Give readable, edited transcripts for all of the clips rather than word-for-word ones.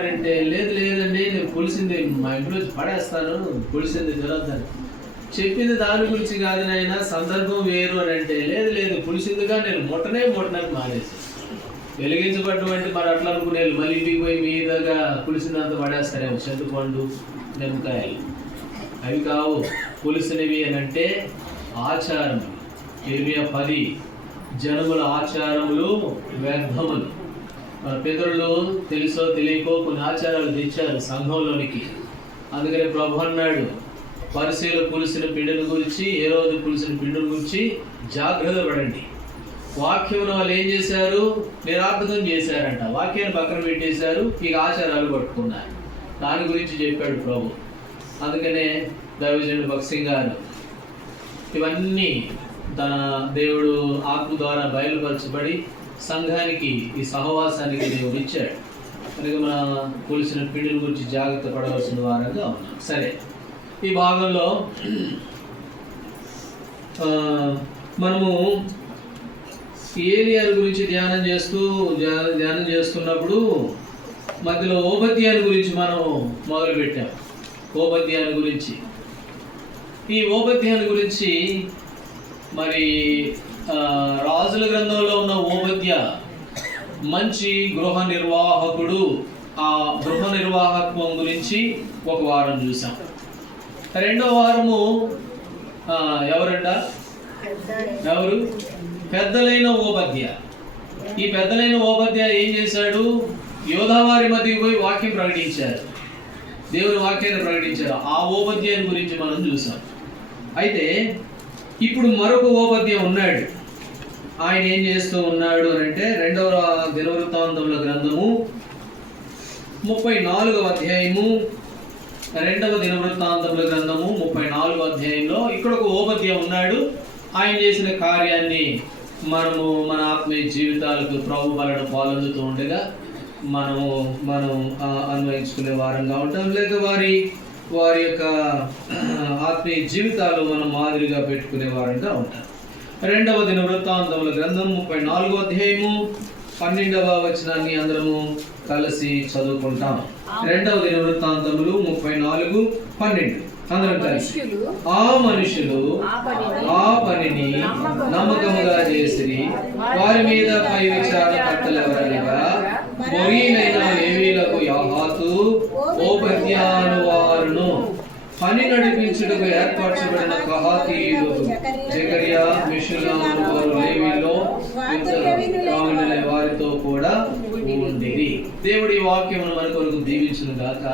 అంటే లేదండి నేను పులిసింది మా ఇంట్లో పడేస్తాను, పులిసింది తినొద్దని చెప్పింది దాని గురించి కాదు నాయన, సందర్భం వేరు అని అంటే లేదు పులిసిందిగా నేను ముట్టనని మానేసి వెలిగించబడ్డటువంటి మరి అట్లా అనుకునే మళ్ళీ ఇంటికి పోయి మీదగా పులిసిందంతా పడేస్తారేమో చింతపండు నిమ్మకాయలు అవి కావు. పులిసినవి అని అంటే ఆచారం. 10 జనముల ఆచారములు వ్యర్థములు. మన పితరులు తెలుసో తెలియకో కొన్ని ఆచారాలు తెచ్చారు సంఘంలోనికి. అందుకని ప్రభు అన్నాడు, పరిసయ్యులు పులిసిన పిండిని గురించి, హేరోదు పులిసిన పిండిని గురించి జాగ్రత్త పడండి. వాక్యం వాళ్ళు ఏం చేశారు, నిరార్థకం చేశారంట. వాక్యాన్ని పక్కన పెట్టేశారు, ఇక ఆచారాలు పట్టుకున్నారు. దాని గురించి చెప్పాడు ప్రభు. అందుకనే దైవజనుడు భక్సింగ్ గారు ఇవన్నీ తన దేవుడు ఆత్మ ద్వారా బయలుపరచబడి సంఘానికి ఈ సహవాసానికి దేవుడు ఇచ్చాడు. కనుక మన పులిసిన పిండిని గురించి జాగ్రత్త పడవలసిన వారంగా ఉన్నాం. సరే, ఈ భాగంలో మనము ఏలియా గురించి ధ్యానం చేస్తున్నప్పుడు మధ్యలో ఓబద్యాన్ని గురించి మనం మొదలుపెట్టాం. ఓబద్యాన్ని గురించి, ఈ ఓబద్యాన్ని గురించి మరి రాజుల గ్రంథంలో ఉన్న ఓబద్య మంచి గృహ నిర్వాహకుడు. ఆ గృహ నిర్వాహకత్వం గురించి ఒక వారం చూసాం. రెండో వారము ఎవరు పెద్దలైన ఓబద్య. ఈ పెద్దలైన ఓబద్య ఏం చేశాడు, యోధావారి మధ్యకి పోయి వాక్యం ప్రకటించారు, దేవుని వాక్యాన్ని ప్రకటించారు. ఆ ఓబద్యాన్ని గురించి మనం చూసాం. అయితే ఇప్పుడు మరొక ఓబద్య ఉన్నాడు. ఆయన ఏం చేస్తూ ఉన్నాడు అని అంటే 2వ దినవృత్తాంతముల గ్రంథము 34వ అధ్యాయము, 2వ దినవృత్తాంతముల గ్రంథము 34వ అధ్యాయంలో ఇక్కడ ఒక ఓబద్య ఉన్నాడు. ఆయన చేసిన కార్యాన్ని మనము మన ఆత్మీయ జీవితాలకు ప్రభు వలన పాల్గొందుతూ ఉండగా మనం అన్వయించుకునే వారంగా ఉంటాం, లేక వారి యొక్క ఆత్మీయ జీవితాలు మనం మాదిరిగా పెట్టుకునే వారంగా ఉంటాం. 2వ దినవృత్తాంతముల గ్రంథం 34వ అధ్యాయము 12వ వచనాన్ని అందరము కలిసి చదువుకుంటాం. 2వ దినవృత్తాంతములు 34:12 అందరం కలిసి. ఆ మనుషులు ఆ పనిని నమ్మకముగా చేసిరి, వారి మీద పై విచారణ కట్టలెవరనగా మొరీలైన లేవీలకు యాహాతు ఓబద్యాను వారును, పని నడిపించుటకు ఏర్పరచబడిన కహాతీయులు జకర్యా, మెషుల్లాము వారు లేవీలో వారితో కూడా ఉండిరి. దేవుడి వాక్యమును మన కొరకు దీవించును గాక.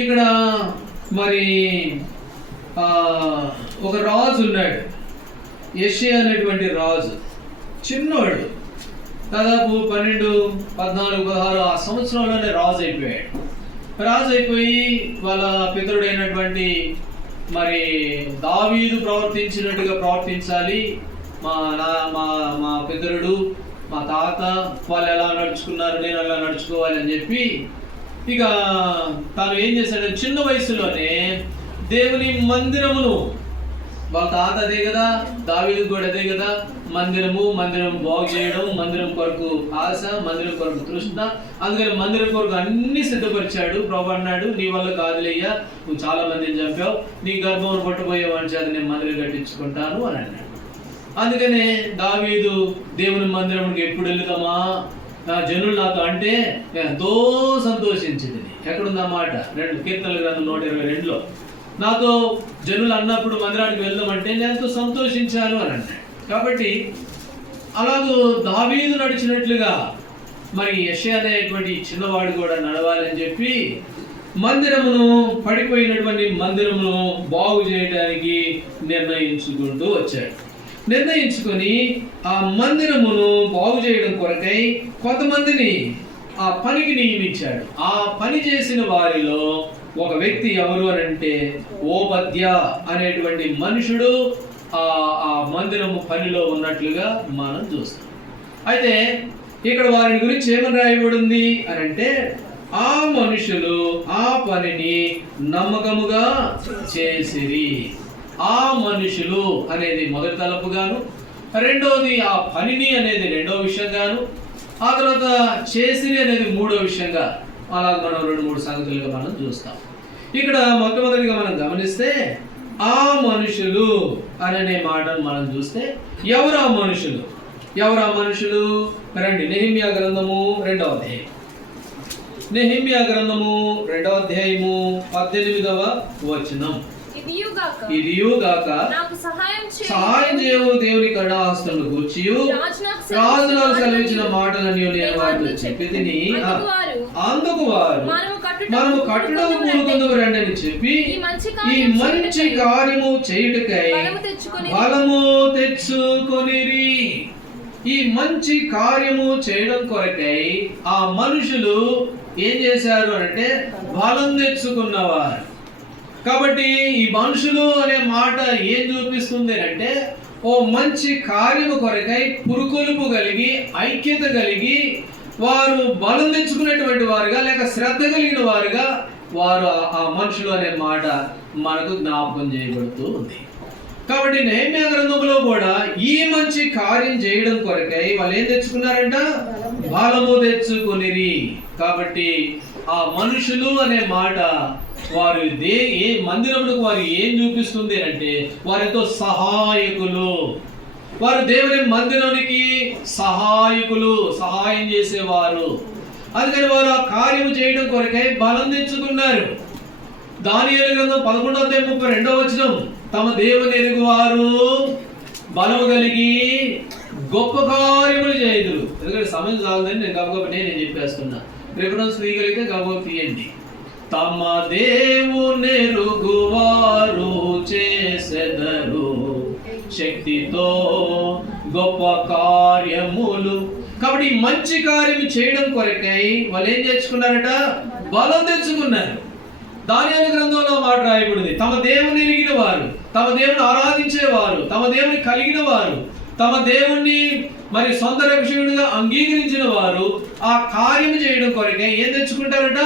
ఇక్కడ మరి ఒక రాజు ఉన్నాడు, యెషయా అనేటువంటి రాజు. చిన్నోడు, దాదాపు 12, 14, 16 ఆ సంవత్సరంలోనే రాజు అయిపోయాడు. రాజు అయిపోయి వాళ్ళ పితరుడైనటువంటి మరి దావీదు ప్రవర్తించినట్టుగా ప్రవర్తించాలి. మా పితరుడు, మా తాత వాళ్ళు ఎలా నడుచుకున్నారు, నేను అలా నడుచుకోవాలి అని చెప్పి ఇక తాను ఏం చేశాడు, చిన్న వయసులోనే దేవుని మందిరమును, వాళ్ళ తాత అదే కదా, దావీదు కూడా అదే కదా, మందిరం బాగు చేయడం, మందిరం కొరకు ఆశ, మందిరం కొరకు తృష్ణ. అందుకని మందిరం కొరకు అన్ని సిద్ధపరిచాడు. ప్రభు అన్నాడు, నీ వల్ల కాదులయ్యా, నువ్వు చాలా మందిని చంపావు, నీ గర్భం పట్టుపోయావు అని చేత నేను మందిరం కట్టించుకుంటాను అని అన్నాడు. అందుకనే దావీదు దేవుని మందిరంకి ఎప్పుడు వెళ్తామా, నా జనులు నాతో అంటే నేను ఎంతో సంతోషించింది. ఎక్కడుందన్నమాట, 2 కీర్తనల గ్రంథం 122లో నాతో జనులు అన్నప్పుడు మందిరానికి వెళ్దామంటే నేను ఎంతో సంతోషించాను అని అన్నాడు. కాబట్టి అలాగూ దావీదు నడిచినట్లుగా మరి యెషయా అనేటువంటి చిన్నవాడు కూడా నడవాలని చెప్పి మందిరమును, పడిపోయినటువంటి మందిరమును బాగు చేయడానికి నిర్ణయించుకుంటూ వచ్చాడు. నిర్ణయించుకొని ఆ మందిరమును బాగు చేయడం కొరకై కొంతమందిని ఆ పనికి నియమించాడు. ఆ పని చేసిన వారిలో ఒక వ్యక్తి ఎవరు అని అంటే ఓబద్య అనేటువంటి మనుషుడు ఆ మందిరము పనిలో ఉన్నట్లుగా మనం చూస్తాం. అయితే ఇక్కడ వారి గురించి ఏమని రాయబడింది అని అంటే, ఆ మనుషులు ఆ పనిని నమ్మకముగా చేసిరి. ఆ మనుషులు అనేది మొదటి తలపుగాను, రెండోది ఆ పనిని అనేది రెండో విషయంగాను, ఆ తర్వాత చేసిరి అనేది మూడో విషయంగా అలా మనం 2-3 సంగతులుగా మనం చూస్తాం. ఇక్కడ మొట్టమొదటిగా మనం గమనిస్తే ఆ మనుషులు అనే మాటను మనం చూస్తే ఎవరు ఆ మనుషులు? రండి, నెహెమ్యా గ్రంథము 2వ అధ్యాయం. నెహెమ్యా గ్రంథము 2వ అధ్యాయము 18వ వచనం. ఇదియుగాక సహాయం చేయు దేవుని కరుణాహస్తమును గూర్చియు రాజు నాకు సెలవించిన మాటలన్నీ నేను వారితో చెప్పి తిని, అందుకు వారు మనము కట్టుటకు పూనుకొందుము రండి అని చెప్పి ఈ మంచి కార్యము చేయుటకై బలము తెచ్చుకొనిరి. ఈ మంచి కార్యము చేయడం కొరకై ఆ మనుషులు ఏం చేశారు అంటే బలం తెచ్చుకున్నవారు. కాబట్టి ఈ మనుషులు అనే మాట ఏం చూపిస్తుంది అంటే ఓ మంచి కార్యము కొరకై పురుకొలుపు కలిగి ఐక్యత కలిగి వారు బలం తెచ్చుకునేటువంటి వారుగా లేక శ్రద్ధ కలిగిన వారుగా వారు ఆ మనుషులు అనే మాట మనకు జ్ఞాపకం చేయబడుతూ ఉంది. కాబట్టి నెహెమ్యా గ్రంథంలో కూడా ఈ మంచి కార్యం చేయడం కొరకై వాళ్ళు ఏం తెచ్చుకున్నారంట? బలము తెచ్చుకొనిరి. కాబట్టి ఆ మనుషులు అనే మాట వారు ఏ మందిరములకు వారు ఏం చూపిస్తుంది అంటే వారితో సహాయకులు. వారు దేవుని మందిరానికి సహాయం చేసేవారు. అందుకని వారు ఆ కార్యము చేయడం కొరకై బలం తెచ్చుకున్నారు. దానియేలు గ్రంథం 11:32 వచనం, తమ దేవుని ఎరుగువారు బలము కలిగి గొప్ప కార్యములు చేయదురు. ఎందుకంటే సమయం చాలదని నేను గబగబా నేను చెప్పేస్తున్నా. రిఫరెన్స్ తీయగలిగితే గబగబా తీయండి. తమ దేవుని ఎరుగువారు చేసెదరు శక్తితో గొప్ప కార్యములు. కాబట్టి ఈ మంచి కార్యం చేయడం కొరకై వాళ్ళు ఏం తెచ్చుకున్నారట? బలం తెచ్చుకున్నారు. దానియేలు గ్రంథంలో మాట రాయబడింది, తమ దేవుని ఎరిగిన వారు, తమ దేవుని ఆరాధించేవారు, తమ దేవుని కలిగిన వారు, తమ దేవుణ్ణి మరి సొంత రక్షకుడిగా అంగీకరించిన వారు ఆ కార్యం చేయడం కొరకే ఏం తెచ్చుకుంటారట?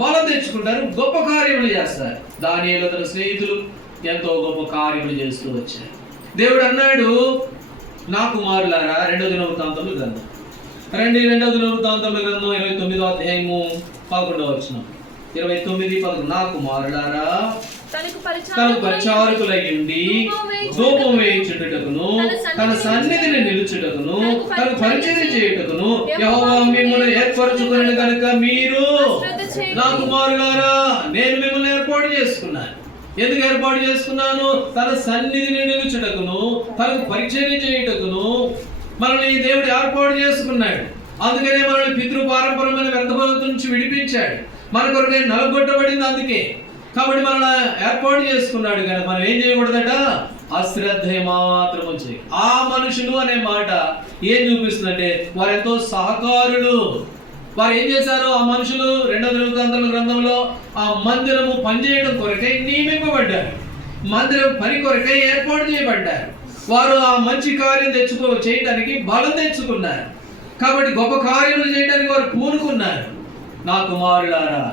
బలం తెచ్చుకుంటారు, గొప్ప కార్యములు చేస్తారు. దానియేలు తన స్నేహితులు ఎంతో గొప్ప కార్యములు చేస్తూ వచ్చారు. దేవుడు అన్నాడు, నా కుమారులారా, 2వ దినవృత్తాంతముల గ్రంథం 29వ అధ్యాయము 11వ వచనం, 29:11, నా కుమారులారా తనకు పరిచారకులయ్యుండి ధూపం వేయించుటకును తన సన్నిధిని నిలుచుటకును తనకు పరిచర్య చేయుటకును యెహోవా మిమ్మల్ని ఏర్పరచుకుని కనుక మీరు నా కుమారులారా నేను మిమ్మల్ని ఏర్పాటు చేసుకున్నాను. ఎందుకు ఏర్పాటు చేసుకున్నాను? తన సన్నిధిని నిలుచుటకును తనకు పరిచర్య చేయుటకును మనల్ని దేవుడు ఏర్పాటు చేసుకున్నాడు. అందుకనే మనల్ని పితృ పారంపరమైన వ్యర్థభక్తుల నుంచి విడిపించాడు. మన కొరకే నలగొట్టబడింది అందుకే. కాబట్టి మనల్ని ఏర్పాటు చేసుకున్నాడు. కానీ మనం ఏం చేయకూడదట? అశ్రద్ధ మాత్రము చేయి. ఆ మనుషులు అనే మాట ఏం చూపిస్తుందంటే వారు ఎంతో సహకారులు. వారు ఏం చేశారు? ఆ మనుషులు 2వ దినవృత్తాంతముల గ్రంథంలో ఆ మందిరము పనిచేయడం కొరకై నియమింపబడ్డారు. మందిరం పని కొరకై ఏర్పాటు చేయబడ్డారు. వారు ఆ మంచి కార్యం చేయడానికి బలం తెచ్చుకున్నారు. కాబట్టి గొప్ప కార్యములు చేయడానికి వారు పూనుకున్నారు. నా కుమారులారా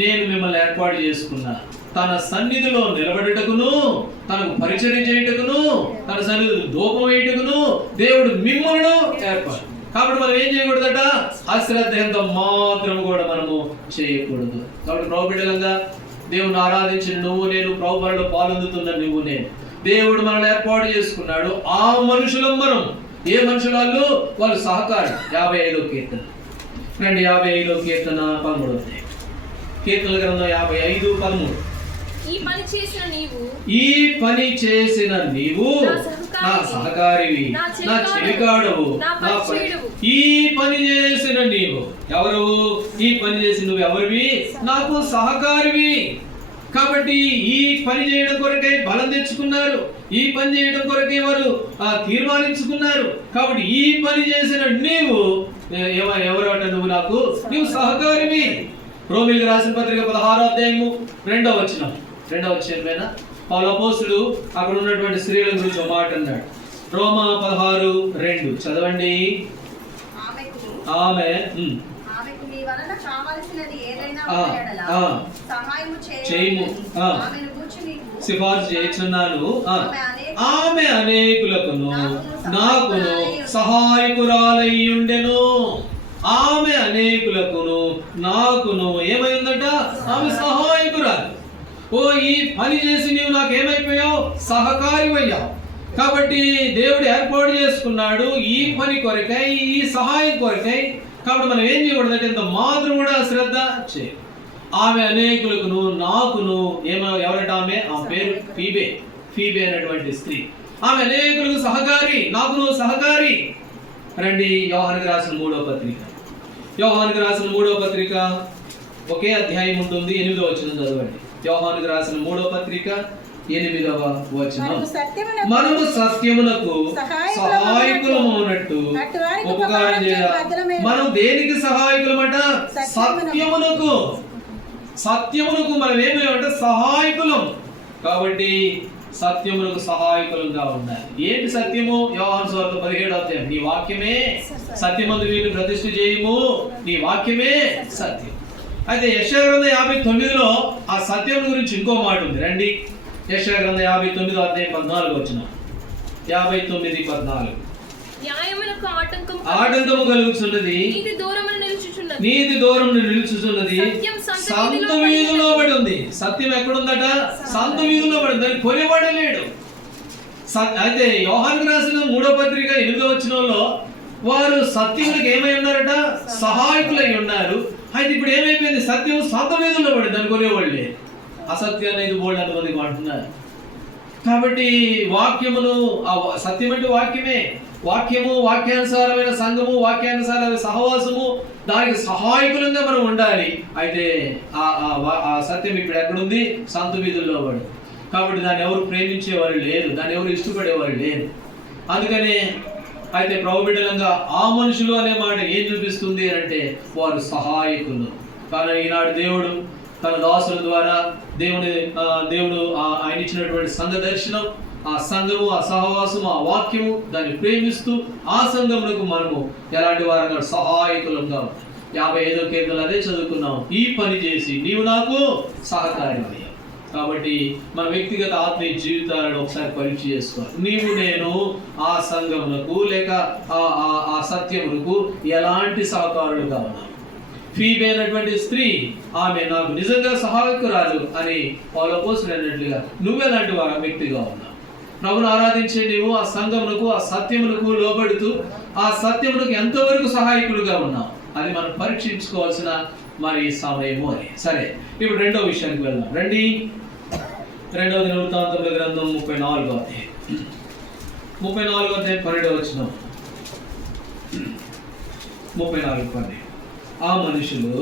నేను మిమ్మల్ని ఏర్పాటు చేసుకున్నా తన సన్నిధిలో నిలబడుటకును తనకు పరిచర్య చేయుటకును తన సన్నిధిలో ధూపం వేయుటకును దేవుడు మిమ్మల్ని ఏర్పాటు. కాబట్టి మనం ఏం చేయకూడదట? అశ్రద్ధ మాత్రం కూడా మనము చేయకూడదు. కాబట్టి ప్రభు బిడ్డలంగా దేవుని ఆరాధించిన నువ్వు నేను, ప్రభు బలిలో పాల్గొందుతున్న నువ్వు నేను, దేవుడు మనల్ని ఏర్పాటు చేసుకున్నాడు. ఆ మనుషులం మనం. ఏ మనుషులు? వాళ్ళు సహకారం. 55వ కీర్తన రండి, 55వ కీర్తన 13. కీర్తనల గ్రంథం 55:13. ఈ పని చేసిన నీవు నా సహకారివి, నా చెలికాడవు, ఈ పని చేసిన నీవు ఎవరు? ఈ పని చేసి నువ్వు ఎవరివి? నాకు సహకారివి. కాబట్టి ఈ పని చేయడం కొరకే బలం తెచ్చుకున్నారు. ఈ పని చేయడం కొరకే వారు తీర్మానించుకున్నారు. కాబట్టి ఈ పని చేసిన నీవు ఎవరు అంటే నీవు సహకారివి. రోమీయులకు రాసిన పత్రిక 16వ అధ్యాయము 2వ వచనం పైన పౌలు అపోస్తలుడు అక్కడ ఉన్నటువంటి స్త్రీల గురించి ఒక మాట అన్నాడు. రోమా 16:2 చదవండి. ఆమె సిఫార్సు చేస్తున్నాను. ఆమె అనేకులకును నాకును సహాయకురాలయ్యుండెను. ఆమె అనేకులకును నాకును ఏమై ఉందట? ఆమె సహాయకురాలు. ఓ ఈ పని చేసి నీవు నాకు ఏమైపోయావు? సహకారివయ్యావు. కాబట్టి దేవుడు ఏర్పాటు చేసుకున్నాడు ఈ పని కొరకై, ఈ సహాయం కొరకై. కాబట్టి మనం ఏం చేయకూడదంటే ఇంత మాత్రం కూడా శ్రద్ధ చేయాలి. ఆమె అనేకులకును నాకును ఎవరట? ఆమె పేరు ఫీబే అనేటువంటి స్త్రీ. ఆమె అనేకులకు సహకారి, నాకును సహకారి. రండి యోహానుకు రాసిన 3వ పత్రిక. యోహానుకు రాసిన 3వ పత్రిక ఒకే అధ్యాయం ఉంటుంది. 8వ వచనం చదవండి. యోహానుకు రాసిన 3వ పత్రిక 8వ వచనం. మనము సత్యమునకు సహాయకులమవునట్టు ఉపకారం చేయాలి. మనం దేనికి సహాయకులమట? సత్యమునకు. సత్యమునకు మనం ఏమేమంటే సహాయకులం. కాబట్టి సత్యమునకు సహాయకులంగా ఉండాలి. ఏంటి సత్యము? యోహాను సువార్త 17వ అధ్యాయం. నీ వాక్యమే సత్యమందు వీరిని ప్రతిష్ఠ చేయము, నీ వాక్యమే సత్యం. అయితే యెషయా గ్రంథం 59లో ఆ సత్యం గురించి ఇంకో మాట ఉంది. రండి యెషయా గ్రంథం 59వ అధ్యాయం 14వ వచనం. 59:14. ఆటంకము కలుగుతున్నది, నీతి దూరమున నిలుచుచున్నది, సంత వీధిలో పడి ఉంది. సత్యం ఎక్కడుందట? సంత వీధిలో పడి ఉంది. దాన్ని కొనివాడలేడు. అయితే యోహానుకు రాసిన 3వ పత్రిక 8వ వచనంలో వారు సత్యములకు ఏమై ఉన్నారట? సహాయకులై ఉన్నారు. అయితే ఇప్పుడు ఏమైపోయింది? సత్యం సంత వీధుల్లో పడి దాన్ని కొనేవాళ్ళు లేదు. అసత్యాన్ని ఇది బోల్డ్ అంతమందికి అంటున్నారు. కాబట్టి వాక్యమును, సత్యం అంటే వాక్యమే. వాక్యము, వాక్యానుసారమైన సంఘము, వాక్యానుసారమైన సహవాసము, దానికి సహాయకులంగా మనం ఉండాలి. అయితే ఆ సత్యం ఇప్పుడు ఎక్కడుంది? సంత వీధుల్లో పడి. కాబట్టి దాన్ని ఎవరు ప్రేమించేవారు లేరు, దాన్ని ఎవరు ఇష్టపడేవారు లేరు. అందుకనే అయితే ప్రభు బిడ్డలంగా ఆ మనుషులు అనే మాట ఏం చూపిస్తుంది అంటే వారు సహాయకులు. కానీ ఈనాడు దేవుడు తన దాసుల ద్వారా దేవుడు ఆయన ఇచ్చినటువంటి సంఘ దర్శనం, ఆ సంఘము, ఆ సహవాసము, ఆ వాక్యము, దాన్ని ప్రేమిస్తూ ఆ సంఘములకు మనము ఎలాంటి వారంగా సహాయకులంగా 55వ కీర్తనలో అదే చదువుకున్నాం. ఈ పని చేసి నీవు నాకు సహకారి అయ్యావు. కాబట్టి మన వ్యక్తిగత ఆత్మీయ జీవితాలను ఒకసారి పరీక్ష చేసుకోవాలి. నీవు నేను ఆ సంఘమునకు లేక ఆ సత్యమునకు ఎలాంటి సహకారులుగా ఉన్నాం? ఫీబే అయినటువంటి స్త్రీ ఆమె నాకు నిజంగా సహాయకురాలు అని పౌలు అపోస్తలుడు అన్నట్లుగా నువ్వెలాంటి వ్యక్తిగా ఉన్నావు? ప్రభువును ఆరాధించే నీవు ఆ సంఘమునకు, ఆ సత్యమునకు లోబడుతూ ఆ సత్యమునకు ఎంతవరకు సహాయకులుగా ఉన్నావు? అది మనం పరీక్షించుకోవాల్సిన మరి సమయము అని. సరే, ఇప్పుడు రెండో విషయానికి వెళ్దాం. రండి 2వ దినవృత్తాంతముల గ్రంథం 34వ అధ్యాయం. 34వ అధ్యాయం 12వ వచనం. 34:10. ఆ మనుషులు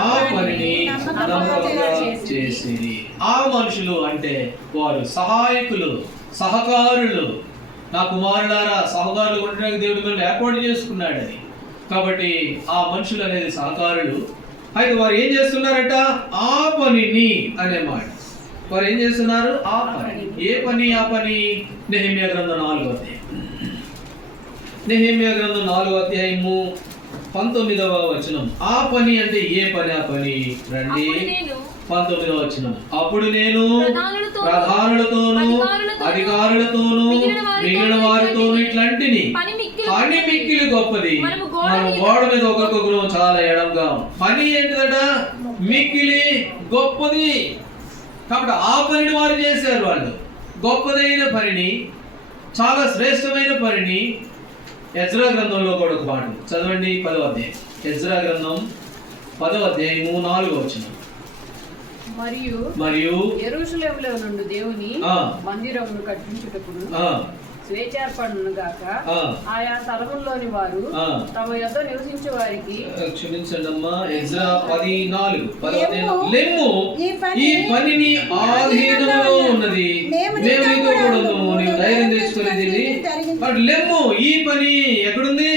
ఆ పనిని నమ్మకంగా చేసిరి. ఆ మనుషులు అంటే వారు సహాయకులు, సహకారులు. నా కుమారులారా, సహకారులు ఉండడానికి దేవుడు మిమ్మల్ని ఏర్పాటు చేసుకున్నాడని. కాబట్టి ఆ మనుషులు అనేది సహకారులు. అయితే వారు ఏం చేస్తున్నారట? ఆ పనిని అనే మాట. వారు ఏం చేస్తున్నారు? ఆ పని. ఏ పని? ఆ పని నెహెమ్యా గ్రంథం 4వ అధ్యాయం. నెహెమ్యా గ్రంథం 4వ అధ్యాయము 19వ వచనం. ఆ పని అంటే ఏ పని? ఆ పని రండి 19వ వచనం. అప్పుడు నేను ప్రధానులతోనూ అధికారులతోనూ మిగిలిన వారితోనూ ఇట్లాంటిని పని మిక్కిలి గొప్పది. మనం గోడ మీద ఒకరికొకరు చాలా ఎడంగా. పని ఏంటిదట? మిక్కిలి గొప్పది. కాబట్టి ఆ పనిని వారు చేశారు. వాళ్ళు గొప్పదైన పనిని, చాలా శ్రేష్టమైన పనిని. ఎజ్రా గ్రంథంలో కూడా ఒక మాట చదవండి. 10వ అధ్యాయం. ఎజ్రా గ్రంథం 10వ అధ్యాయము 4వ వచనం. మరియు యెరూషలేములో నుండి దేవుని మందిరమును కట్టించుటకు స్వేచ్ఛార్పణను గాక ఆయా తరముల్లోని వారు తమ యొద్ద నివసించే వారికి. క్షమించండి అమ్మా. ఎజ్రా 10:4. లెమ్ము, ఈ పనిని ఆధీనంలో ఉన్నది, మేము నీతో కూడా ఉన్నాము, నీవు ధైర్యం తెచ్చుకోలేదు. లెమ్ము, ఈ పని ఎక్కడుంది?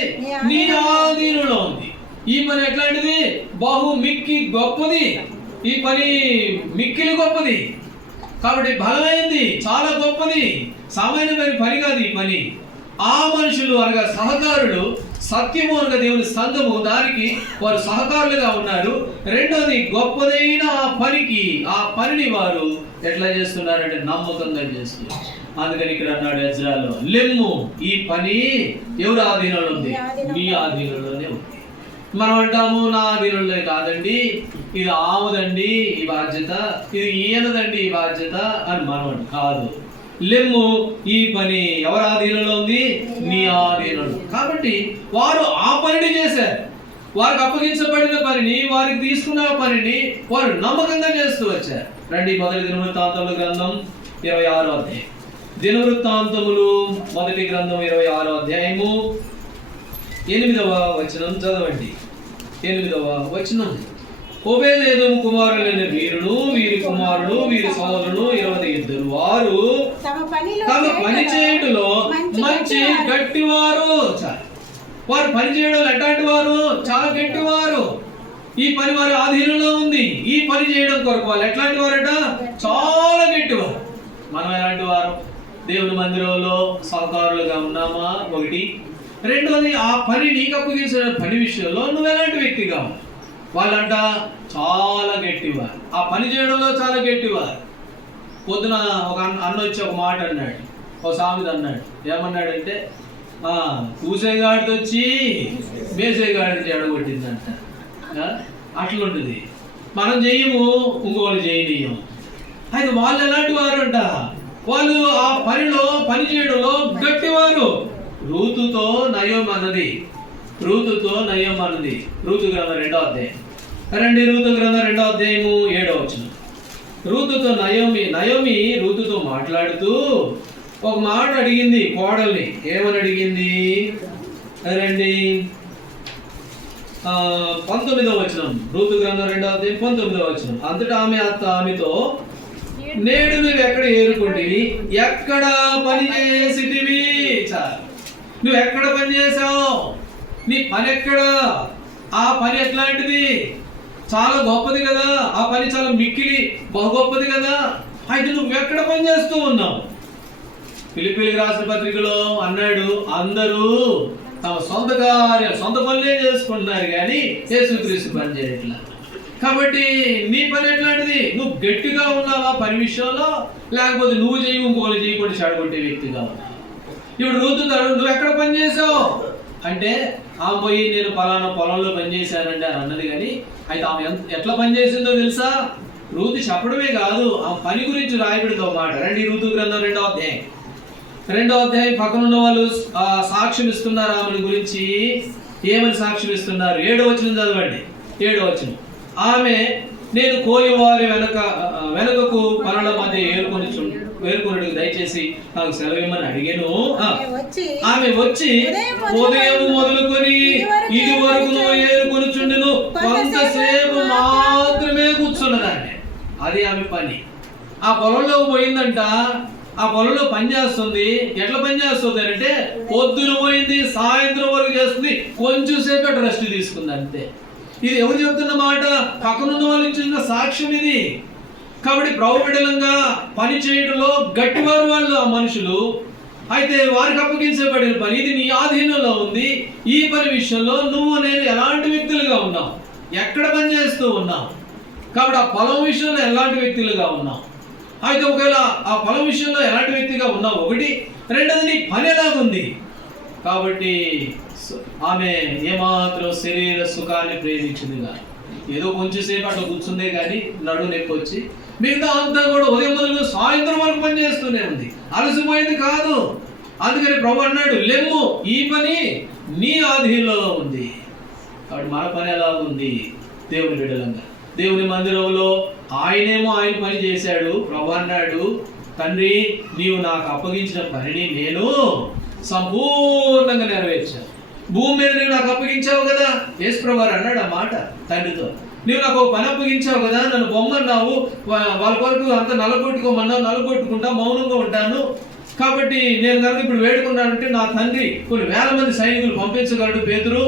నీ ఆధీనంలో ఉంది. ఈ పని ఎట్లాంటిది? బహు మిక్కి గొప్పది. ఈ పని మిక్కిలి గొప్పది. కాబట్టి బలమైంది, చాలా గొప్పది, సామాన్యమైన పని కాదు ఈ పని. ఆ మనుషులు అనగా సహకారులు సత్యము అనగా దేవుని సంఘము, దానికి వారు సహకారులుగా ఉన్నారు. రెండోది గొప్పదైన ఆ పనిని వారు ఎట్లా చేస్తున్నారంటే నమ్మకంగా చేస్తున్నారు. అందుకని ఇక్కడ అన్నాడు ఎజ్రాలో, లెమ్ము, ఈ పని ఎవరు ఆధీనంలో ఉంది? మీ ఆధీనంలోనే ఉంది. మనం అంటాము నా ఆధీనంలో కాదండి, ఇది ఆమెదండి ఈ బాధ్యత, ఇది ఈయనదండి ఈ బాధ్యత అని మనం కాదు. లెమ్ము, ఈ పని ఎవరి ఆధీనంలో ఉంది? నీ ఆధీనంలో. కాబట్టి వారు ఆ పనిని చేశారు. వారికి అప్పగించబడిన పనిని, వారికి తీసుకున్న పనిని వారు నమ్మకంగా చేస్తూ వచ్చారు. రండి, మొదటి దినవృత్తాంతముల గ్రంథం 26వ అధ్యాయం. దినవృత్తాంతములు మొదటి గ్రంథం 26వ అధ్యాయము 8వ వచనం చదవండి. 8వ వచనం. ఓబేదెదోము కుమారులైన వీరును, వీరి కుమారుడు, వీరి సోదరుడు 22 వారు తమ పని చేయడంలో మంచి గట్టివారు. వారు పని చేయడం ఎట్లాంటి వారు? చాలా గట్టివారు. ఈ పని వారి ఆధీనంలో ఉంది. ఈ పని చేయడం కొరకు వాళ్ళు ఎట్లాంటి వారట? చాలా గట్టివారు. మనం ఎలాంటి వారు? దేవుని మందిరంలో సహకారులుగా ఉన్నామా? ఒకటి. రెండోది, ఆ పని నీకు అప్పగించిన పని విషయంలో నువ్వు ఎలాంటి వ్యక్తిగా? వాళ్ళంట చాలా గట్టివారు, ఆ పని చేయడంలో చాలా గట్టివారు. పొద్దున ఒక అన్న వచ్చి ఒక మాట అన్నాడు, ఒక సామెత అన్నాడు. ఏమన్నాడంటే, కూసేగాడితో వచ్చి మేసేగాడిని ఎడగొట్టిందంట. అట్లుంటుంది. మనం చెయ్యము, ఇంకోళ్ళు చేయనీయం. అయితే వాళ్ళు ఎలాంటి వారు అంట? వాళ్ళు ఆ పనిలో పని చేయడంలో గట్టివారు. రూతుతో నయోమి అన్నది, రూతు గ్రంథం 2వ అధ్యాయం. రండి, రూతు గ్రంథం 2వ అధ్యాయము 7వ వచనం. రూతుతో నయోమి రూతుతో మాట్లాడుతూ ఒక మాట అడిగింది కోడల్ని. ఏమని అడిగింది? రండి, 19వ వచనం. రూతు గ్రంథం 2వ అధ్యాయం 19వ వచనం. అంతటా ఆమెతో, నేడు నువ్వు ఎక్కడ ఏరుకుంటివి? ఎక్కడ పని చేసిటివి? నువ్వు ఎక్కడ పని చేసావు? నీ పని ఎక్కడ? ఆ పని ఎట్లాంటిది? చాలా గొప్పది కదా. ఆ పని చాలా మిక్కిలి బహు గొప్పది కదా. అయితే నువ్వు ఎక్కడ పని చేస్తూ ఉన్నావు? ఫిలిప్పీలకు రాసిన పత్రికలో అన్నాడు, అందరూ తమ సొంత పనులే చేసుకుంటున్నారు కానీ యేసుక్రీస్తు పని చేయట్లా. కాబట్టి నీ పని ఎట్లాంటిది? నువ్వు గట్టిగా ఉన్నావా పని విషయంలో? లేకపోతే నువ్వు చేయి ఇంకొకరు చేయకుండా చెడగొట్టే వ్యక్తిగా ఉన్నావు? ఇప్పుడు రూతుతాడు, నువ్వు ఎక్కడ పని చేసావు అంటే, ఆమె పోయి నేను పలానా పొలంలో పనిచేశానండి అని అన్నది. కానీ అయితే ఆమె ఎట్లా పనిచేసిందో తెలుసా? రూతు చెప్పడమే కాదు, ఆ పని గురించి రాయబడితో మాట. రండి, రూతు గ్రంథం 2వ అధ్యాయం పక్కన ఉన్న వాళ్ళు సాక్ష్యం ఇస్తున్నారు ఆమెను గురించి. ఏమని సాక్ష్యం ఇస్తున్నారు? 7వ వచనం చదవండి. 7వ వచనం. ఆమె, నేను కోయవారి వెనకకు పనుల మధ్య ఏరుకొనుటకు దయచేసి నాకు సెలవిమ్మని అడిగాను. ఆమె వచ్చి ఉదయం మొదలుకొని ఇది వరకు ఏరుకొనుచుండెను, కొంతసేపు మాత్రమే కూర్చున్నదాన్ని. అది ఆమె పని. ఆ పొలంలో పోయిందంట, ఆ పొలంలో పని చేస్తుంది. ఎట్లా పని చేస్తుంది అంటే, పొద్దున పోయింది, సాయంత్రం వరకు చేస్తుంది, కొంచెం సేపు రెస్ట్ తీసుకుంది అంతే. ఇది ఎవరు చెబుతున్న మాట? పక్కనున్న వాళ్ళు ఇచ్చిన సాక్ష్యం ఇది. కాబట్టి ప్రభుబిడలంగా పని చేయడంలో గట్టివారు వాళ్ళు ఆ మనుషులు. అయితే వారికి అప్పగించబడిన పని ఇది నీ ఆధీనంలో ఉంది. ఈ పని విషయంలో నువ్వు నేను ఎలాంటి వ్యక్తులుగా ఉన్నావు? ఎక్కడ పని చేస్తూ ఉన్నావు? కాబట్టి ఆ పొలం విషయంలో ఎలాంటి వ్యక్తులుగా ఉన్నావు? అయితే ఒకవేళ ఆ పొలం విషయంలో ఎలాంటి వ్యక్తిగా ఉన్నావు? ఒకటి. రెండోది, నీ పని ఎలాగుంది? కాబట్టి ఆమె ఏమాత్రం శరీర సుఖాన్ని ప్రేమించింది కానీ, ఏదో కొంచెంసేపు అట్లా కూర్చుందే కానీ నడుము నొప్పి వచ్చి మిగతా అంతా కూడా ఉదయం మొదలు సాయంత్రం వరకు పని చేస్తూనే ఉంది. అలసిపోయింది కాదు. అందుకని ప్రభు అన్నాడు, లెమ్ము, ఈ పని నీ ఆధీనంలో ఉంది. కాబట్టి మన పని ఎలా ఉంది? దేవుని బిడ్డలంగా దేవుని మందిరంలో ఆయన పని చేశాడు. ప్రభు అన్నాడు, తండ్రి నీవు నాకు అప్పగించిన పనిని నేను సంపూర్ణంగా నెరవేర్చాను. భూమి మీద నీవు నాకు అప్పగించావు కదా. యేసు ప్రభు అన్నాడు ఆ మాట తండ్రితో, నీవు నాకు పని అప్పగించావు కదా, నన్ను బొమ్మన్నావు, వాళ్ళ కొరకు అంత నలగొట్టుకోమన్నావు, నలగొట్టుకుంటా మౌనంగా ఉంటాను. కాబట్టి నేను కనుక ఇప్పుడు వేడుకున్నానంటే నా తండ్రి కొన్ని వేల మంది సైనికులు పంపించగలడు పేతురు.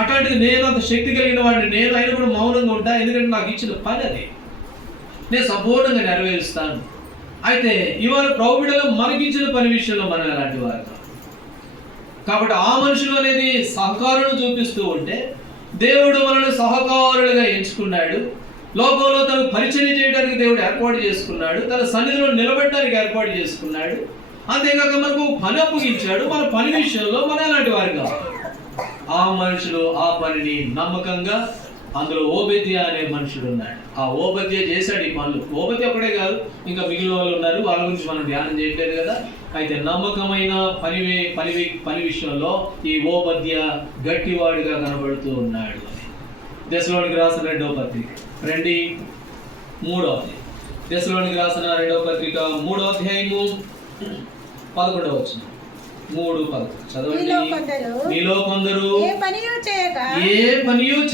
అట్లాంటిది నేను అంత శక్తి కలిగిన వాడిని నేను, అయినా కూడా మౌనంగా ఉంటా. ఎందుకంటే నాకు ఇచ్చిన పని అది నేను సంపూర్ణంగా నెరవేరుస్తాను. అయితే ఇవాళ ప్రభుబిడలో మనకిచ్చిన పని విషయంలో మనం ఎలాంటి వారు? కాబట్టి ఆ మనుషులు అనేది సహకారం చూపిస్తూ ఉంటే దేవుడు మనల్ని సహకారులుగా ఎంచుకున్నాడు. లోకంలో తనకు పరిచయం చేయడానికి దేవుడు ఏర్పాటు చేసుకున్నాడు. తన సన్నిధిలో నిలబెట్టడానికి ఏర్పాటు చేసుకున్నాడు. అంతేకాక మనకు పని అప్పగించాడు. మన పని విషయంలో మన ఎలాంటి వారు కాదు. ఆ మనుషులు ఆ పనిని నమ్మకంగా, అందులో ఓబద్య అనే మనుషుడు ఉన్నాడు. ఆ ఓబద్య చేశాడు ఈ పనులు. ఓబద్య ఒక్కడే కాదు, ఇంకా మిగిలిన వాళ్ళు ఉన్నారు. వాళ్ళ గురించి మనం ధ్యానం చేయట్లేదు కదా. అయితే నమ్మకమైన పని విషయంలో ఈ ఓబద్య గట్టివాడుగా కనబడుతూ ఉన్నాడు. దశలోనికి రాసిన 2వ పత్రిక 3వ దశలోనికి రాసిన 2వ పత్రిక 3వ అధ్యాయము 11వ వచనం. 3:11 చదవండి. మీలో కొందరు ఏ పనియు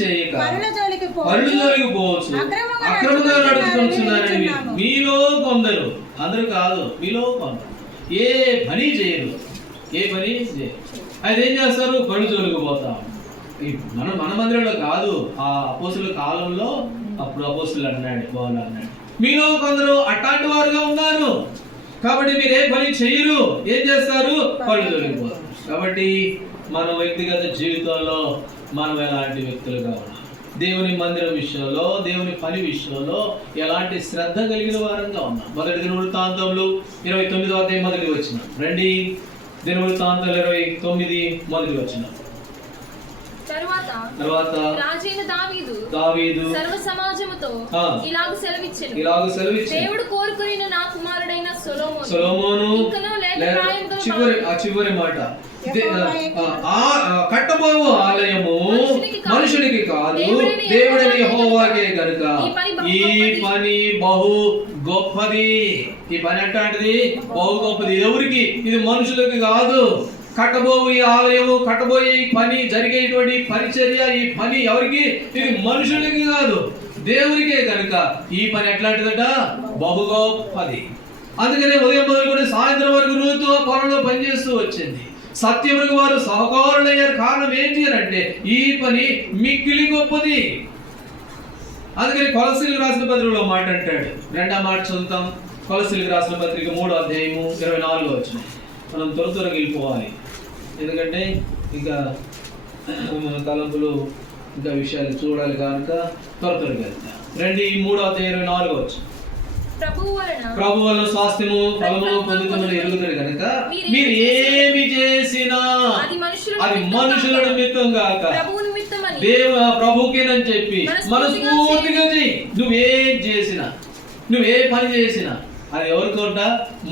చేయక పరుల జోలికి పోవచ్చు, అక్రమంగా నడుచుకుంటున్నారని. మీలో కొందరు, అందరూ కాదు, మీలో కొందరు ఏ పని చేయరు. అయితే ఏం చేస్తారు? పరుల జోలికి పోతాం. మన మందిరంలో కాదు, ఆ అపోస్తుల కాలంలో అప్పుడు అపోస్తులు అన్నాడు, పౌలు అన్నాడు, మీలో కొందరు అట్లాంటి వారుగా ఉన్నారు. కాబట్టి మీరు ఏ పని చేయరు. ఏం చేస్తారు? పరుల జోలికి పోతారు. కాబట్టి మన వ్యక్తిగత జీవితంలో మనం ఎలాంటి వ్యక్తులుగా ఉన్నాం? దేవుని మందిరం విషయంలో, దేవుని పని విషయంలో ఎలాంటి శ్రద్ధ కలిగిన వారంగా ఉన్నాం? మొదటి దినవృత్తాంతములు 29వ అధ్యాయం మొదటి వచనం. రండి, దినవృత్తాంతాలు 29 మొదటి వచనం. తరువాత రాజైన దావీదు సర్వ సమాజముతో ఇలాగు సెలవిచ్చెను, దేవుడు కోరుకొనిన నా కుమారుడైన సొలొమోను చివరి మాట, కట్టబోవు ఆలయము మనుషునికి కాదు, దేవుడైన యెహోవాకే గనుక ఈ పని బహు గొప్పది. ఈ పని అంటాంటిది బహు గొప్పది. ఎవరికి? ఇది మనుషులకి కాదు. కట్టబోవు ఈ ఆలయము, కట్టబోయే ఈ పని, జరిగేటువంటి పరిచర్య, ఈ పని ఎవరికి? ఇది మనుషులకి కాదు, దేవునికే కనుక ఈ పని ఎట్లాంటిదట? బహు గొప్పది. అందుకనే ఉదయం మొదలుకొని సాయంత్రం వరకు రూతు ఆ పొలంలో పనిచేస్తూ వచ్చింది. సత్యములకు వారు సహకారులయ్యారు. కారణం ఏంటి అంటే ఈ పని మిక్కిలి గొప్పది. అందుకని కొలసీలకు రాసిన పత్రికలో మాట అంటాడు. 2వ మాట చదువుతాం. కొలసీలకు రాసిన పత్రిక 3వ అధ్యాయము 24వ వచనం. మనం త్వరగా వెళ్ళిపోవాలి, ఎందుకంటే ఇంకా మన తలంపులు ఇంకా విషయాలు చూడాలి కనుక త్వరగా వెళ్తాం. 3వ అధ్యాయం 24వ వచనం. ప్రభు వలన స్వాస్థ్యము ఫలము పొందుతున్నది ఎరుగుతారు కనుక మీరు ఏమి చేసినా అది మనుషుల నిమిత్తం గాక ప్రభుకేనని చెప్పి మనస్ఫూర్తిగా చెయ్యి. నువ్వేం చేసినా, నువ్వే పని చేసినా అది ఎవరికోట?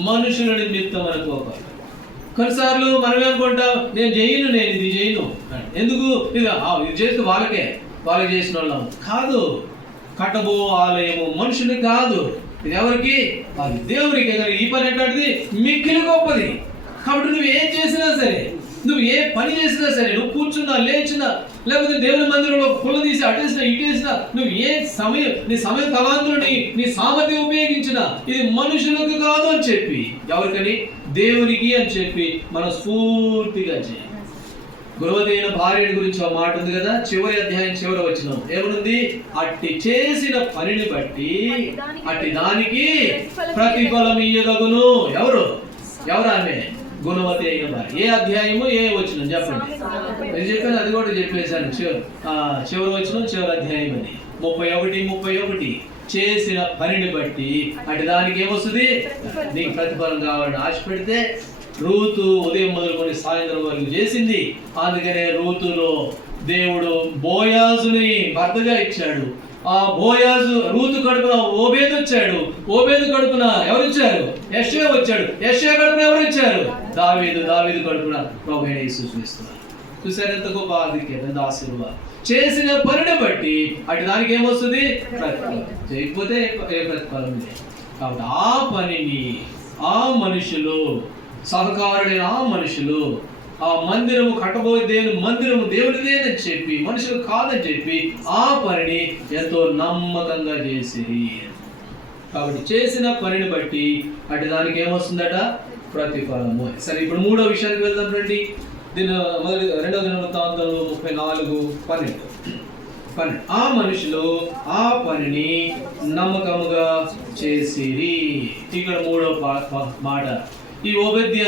మనుషుల నిమిత్తం అనుకోక. కొన్నిసార్లు మనం ఏమనుకుంటాం, నేను ఇది చేయను. ఎందుకు? ఇది చేస్తే వాళ్ళకి చేసిన వాళ్ళం కాదు. కట్టబో ఆలయము మనుషునికి కాదు, ఇది ఎవరికి? అది దేవునికి. ఈ పని ఏంటంటే మిక్కిలి గొప్పది. కాబట్టి నువ్వు ఏం చేసినా సరే, నువ్వు ఏ పని చేసినా సరే, నువ్వు కూర్చున్నా, లేచినా, లేకపోతే దేవుని మందిరంలో పుల్ల తీసి అటేసినా, ఇటేసినా, నువ్వు ఏ నీ సమయ తలాంతులని నీ సామర్థ్యం ఉపయోగించినా ఇది మనుషులకు కాదు అని చెప్పి, ఎవరికని? దేవునికి అని చెప్పి మనం స్ఫూర్తిగా చేయాలి. గురువదైన భార్యని గురించి ఒక మాట ఉంది కదా, చివరి అధ్యాయం చివరి వచనం ఏమనుంది? అట్టి చేసిన పనిని బట్టి అట్టి దానికి ప్రతిఫలం ఇయ్యదగును. ఎవరు ఆమె? గుణవతి అయిన భార్య. ఏ అధ్యాయము, ఏ వచనం చెప్పండి? నేను చెప్పాను, అది కూడా చెప్పేశాను. చివరి వచనం, చివరి అధ్యాయం అని 31 చేసిన పనిని బట్టి అటు దానికి ఏమొస్తుంది? నీకు ప్రతిఫలం కావాలని ఆశ పెడితే రూతు ఉదయం మొదలుకొని సాయంత్రం వరకు చేసింది. అందుకనే రూతులో దేవుడు బోయాజుని భర్తగా ఇచ్చాడు. ఆ బోయాజు రూతు కడుపున ఓబేదు వచ్చాడు. ఓబేదు కడుపున ఎవరు ఇచ్చారు? యెషయా వచ్చాడు. యెషయా కడుపున ఎవరు ఇచ్చారు? దావీదు కడుపున ప్రభువైన యేసు చూస్తున్నారు. చూసారు ఎంత గొప్ప ఆధిక్యత, ఎంత ఆశీర్వాదం. చేసిన పనిని బట్టి అటు దానికి ఏమొస్తుంది? ప్రతిఫలం. చేయకపోతే ఏ ప్రతిఫలం లేదు. కాబట్టి ఆ పనిని ఆ మనుషులు, సహకారుడైన ఆ మనుషులు, ఆ మందిరము కట్టబోయే మందిరము దేవునిదేనని చెప్పి, మనుషులు కాదని చెప్పి ఆ పనిని ఎంతో నమ్మకంగా చేసిరి. కాబట్టి చేసిన పనిని బట్టి అటు దానికి ఏమొస్తుందట? ప్రతిఫలము. సరే, ఇప్పుడు 3వ విషయానికి వెళ్దాం రండి. మొదటి 2వ దినవృత్తాంతంలో 34:12. ఆ మనుషులు ఆ పనిని నమ్మకముగా చేసిరి. ఇక్కడ 3వ మాట. ఈ ఓబద్య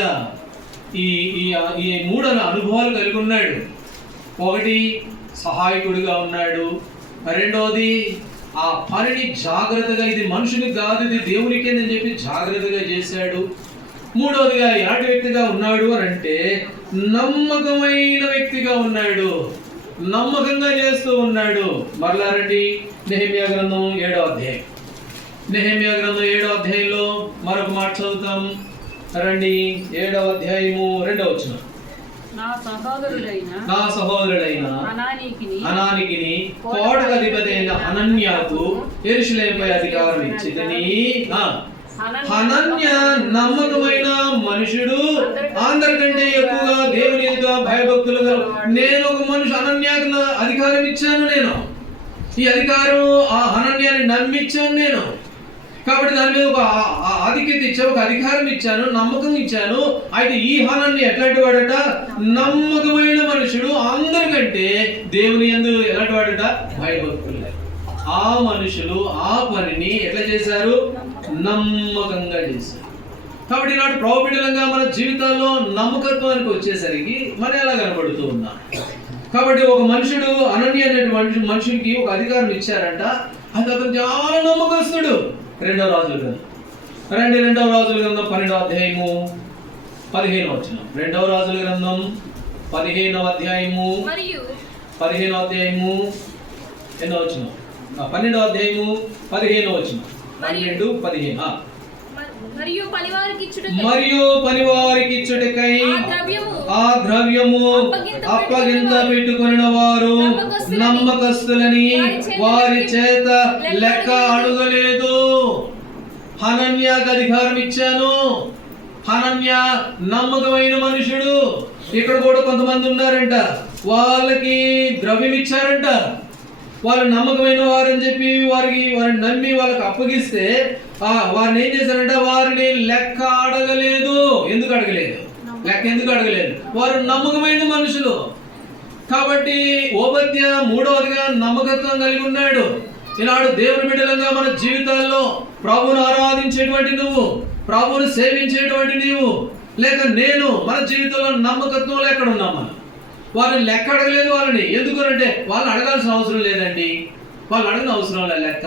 ఈ ఈ ఈ 3 అనుభవాలు కలిగి ఉన్నాడు. ఒకటి, సహాయకుడిగా ఉన్నాడు. రెండవది, ఆ పనిని జాగ్రత్తగా, ఇది మనుషునికి కాదు ఇది దేవునికేనని చెప్పి జాగ్రత్తగా చేశాడు. మూడవదిగా ఎలాంటి వ్యక్తిగా ఉన్నాడు అని అంటే నమ్మకమైన వ్యక్తిగా ఉన్నాడు, నమ్మకంగా చేస్తూ ఉన్నాడు. మరలా రండి నెహెమ్యా గ్రంథం 7వ అధ్యాయం. నెహెమ్యా గ్రంథం 7వ అధ్యాయంలో మరొక మాట చదువుతాం. రండి 7వ అధ్యాయము 2వ వచనం. నా సహోదరుడైన అనానికిని కోటకధిపతి అయిన హనన్యాకు యెరూషలేముపై అధికారం ఇచ్చితిని. హనన్య నమ్మకమైన మనుషుడు, అందరికంటే ఎక్కువగా దేవుని ఎదుట భయభక్తులుగా. నేను ఒక మనిషి హనన్యాకు అధికారం ఇచ్చాను. నేను ఈ అధికారం ఆ హనన్యాన్ని నమ్మిచ్చాను నేను. కాబట్టి దాని మీద ఒక ఆధిక్యత ఇచ్చాను, ఒక అధికారం ఇచ్చాను, నమ్మకం ఇచ్చాను. అయితే ఈ హనన్య ఎట్లాంటి వాడట? నమ్మకమైన మనుషుడు, అందరికంటే దేవుని యందు ఎలాంటి వాడట? భయభక్తులు. ఆ మనుషులు ఆ పనిని ఎట్లా చేశారు? నమ్మకంగా చేశారు. కాబట్టి నాటి ప్రభుబిడ్డలంగా మన జీవితాల్లో నమ్మకత్వానికి వచ్చేసరికి మనం ఎలా కనబడుతూ ఉన్నాం. కాబట్టి ఒక మనుషుడు, అనన్య అనేటువంటి మనుషుడికి ఒక అధికారం ఇచ్చారంట. అది అతను చాలా నమ్మకస్తుడు. 2వ రాజుల గ్రంథం 12వ అధ్యాయము 15వ వచనం. 2వ రాజుల గ్రంథం 15వ అధ్యాయము 12వ అధ్యాయము 15వ వచనం. 12-15. మరియు పనివారికిచ్చుటకై ఆ ద్రవ్యము అప్పగింత పెట్టుకొనిన వారు నమ్మకస్తులని వారి చేత లెక్క అడగలేదు. హనన్యాకు అధికారం ఇచ్చాను. హనన్య నమ్మకమైన మనుషుడు. ఇక్కడ కూడా కొంతమంది ఉన్నారంట, వాళ్ళకి ద్రవ్యం ఇచ్చారంట. వాళ్ళు నమ్మకమైన వారని చెప్పి వారిని నమ్మి వాళ్ళకి అప్పగిస్తే వారిని ఏం చేశారంటే వారిని లెక్క అడగలేదు. ఎందుకు అడగలేదు? లెక్క ఎందుకు అడగలేదు? వారు నమ్మకమైన మనుషులు. కాబట్టి ఓబద్య 3వదిగా నమ్మకత్వం కలిగి ఉన్నాడు. ఈనాడు దేవుని బిడ్డలంగా మన జీవితాల్లో ప్రభువును ఆరాధించేటువంటి నువ్వు, ప్రభువును సేవించేటువంటి నీవు, లేక నేను, మన జీవితంలో నమ్మకత్వంలో ఎక్కడ ఉన్నాం మనం? వాళ్ళని లెక్క అడగలేదు. వాళ్ళని ఎందుకంటే వాళ్ళని అడగాల్సిన అవసరం లేదండి. వాళ్ళు అడగని అవసరం లేదు లెక్క.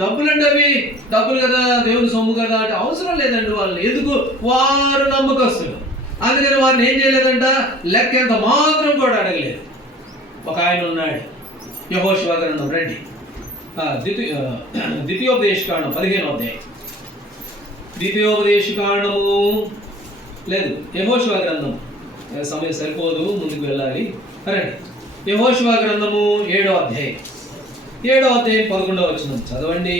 డబ్బులండి, అవి డబ్బులు కదా, దేవుని సొమ్ము కదా అంటే అవసరం లేదండి వాళ్ళని. ఎందుకు? వారు నమ్మకస్తులు. అందుకని వారిని ఏం చేయలేదంట? లెక్క ఎంత మాత్రం కూడా అడగలేదు. ఒక ఆయన ఉన్నాడు, యెహోషువ గ్రంథం రండి, ద్వితీయోపదేశకాండం 15వ అధ్యాయం. ద్వితీయోపదేశకాండము లేదు, యెహోషువ గ్రంథం. సమయం సరిపోదు, ముందుకు వెళ్ళాలి. రండి యెహోషువ గ్రంథము 7వ అధ్యాయం 11వ వచనం చదవండి.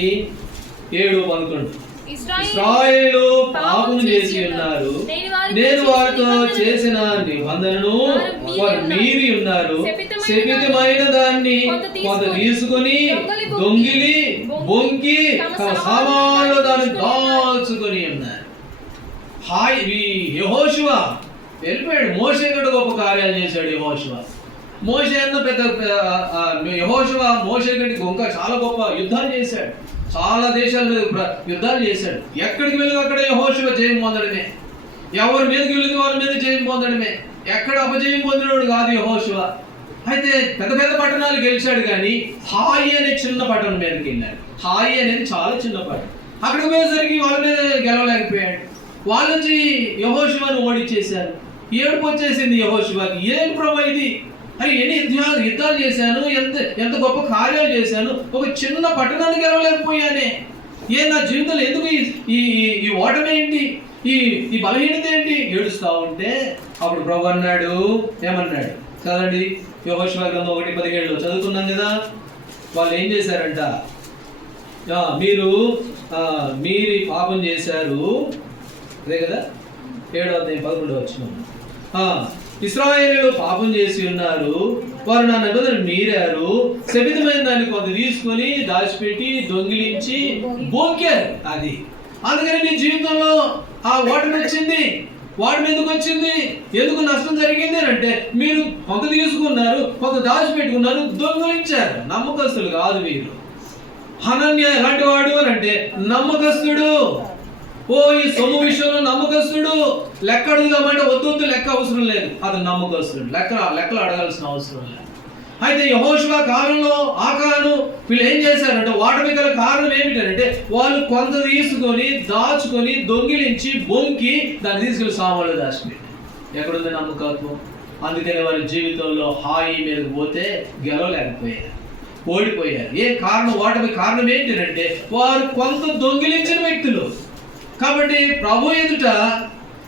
7:11. ఇశ్రాయేలు పాపం చేసి ఉన్నారు, నేను వారితో చేసిన నిబంధనను వారు మీరి ఉన్నారు. శపితమైన దాన్ని కొంత తీసుకొని దొంగిలి బొంకి తమ సామాన్లు దాన్ని దాచుకొని ఉన్నారు. యెహోషువ వెళ్ళిపోయాడు. మోషే కంటే గొప్ప కార్యాలు చేశాడు యెహోషువ. మోషే అన్న పెద్ద యెహోషువ మోషే కంటే చాలా గొప్ప యుద్ధాలు చేశాడు. చాలా దేశాల మీద యుద్ధాలు చేశాడు. ఎక్కడికి వెళ్ళి అక్కడ యెహోషువ జయం పొందడమే, ఎవరి మీదకి వెళ్ళి వారి మీద జయం పొందడమే. ఎక్కడ అపజయం పొందినవాడు కాదు యెహోషువ. అయితే పెద్ద పెద్ద పట్టణాలు గెలిచాడు, కానీ హాయి అనే చిన్న పట్టణం మీదకి వెళ్ళాడు. హాయి అనేది చాలా చిన్న పట్టణం. అక్కడికి పోయేసరికి వాళ్ళ మీద గెలవలేకపోయాడు. వాళ్ళు వచ్చి యెహోషువను ఓడించేశారు. ఏడుపు వచ్చేసింది యెహోషువకి. ఏం ప్రభు ఇది? అని ఎన్ని యుద్ధాలు చేశాను, ఎంత గొప్ప కార్యాలు చేశాను, ఒక చిన్న పట్టణాన్ని గెలవలేకపోయానే. నా జీవితంలో ఎందుకు ఈ ఓటమి ఏంటి, ఈ బలహీనత ఏంటి? ఏడుస్తా ఉంటే అప్పుడు ప్రభు అన్నాడు, ఏమన్నాడు చదవండి. యెహోషువ గ్రంథం 1:17 చదువుకున్నాం కదా. వాళ్ళు ఏం చేశారంట? మీరు పాపం చేశారు, అదే కదా. 7వ అధ్యాయం 11వ వచనం. ఇశ్రాయేలీయులు పాపం చేసి ఉన్నారు, వారు నా నిబంధన మీరారు, శపితమైన దాన్ని కొంత తీసుకొని దాచిపెట్టి దొంగిలించి బోక్యారు. అది అందుకని మీ జీవితంలో ఆ ఓటమి వచ్చింది. వాటి ఎందుకు వచ్చింది? ఎందుకు నష్టం జరిగింది అంటే మీరు కొంత తీసుకున్నారు, కొంత దాచిపెట్టుకున్నారు, దొంగిలించారు. నమ్మకస్తులు కాదు మీరు. హనన్య ఎలాంటి వాడు అని అంటే నమ్మకస్తుడు. ఓ ఈ సొమ్ము విషయంలో నమ్మకస్తుడు, లెక్క అడుగుదామంటే వద్దు లెక్క అవసరం లేదు, అతను నమ్మకస్తుడు, లెక్కలు అడగాల్సిన అవసరం లేదు. అయితే యెహోషువ కాలంలో ఆకాను వీళ్ళు ఏం చేశారంటే వాటమి గల కారణం ఏమిటంటే వాళ్ళు కొంత తీసుకొని దాచుకొని దొంగిలించి బొంకి దాన్ని తీసుకెళ్ళి సామాన్లు దాచిపెట్టి. ఎక్కడుంది నమ్మకత్వం? అందుకని వారి జీవితంలో హాయి మీదకి పోతే గెలవలేకపోయారు, ఓడిపోయారు. ఏ కారణం? వాటమి కారణం ఏంటంటే వారు కొంత దొంగిలించిన వ్యక్తులు. కాబట్టి ప్రభు ఎదుట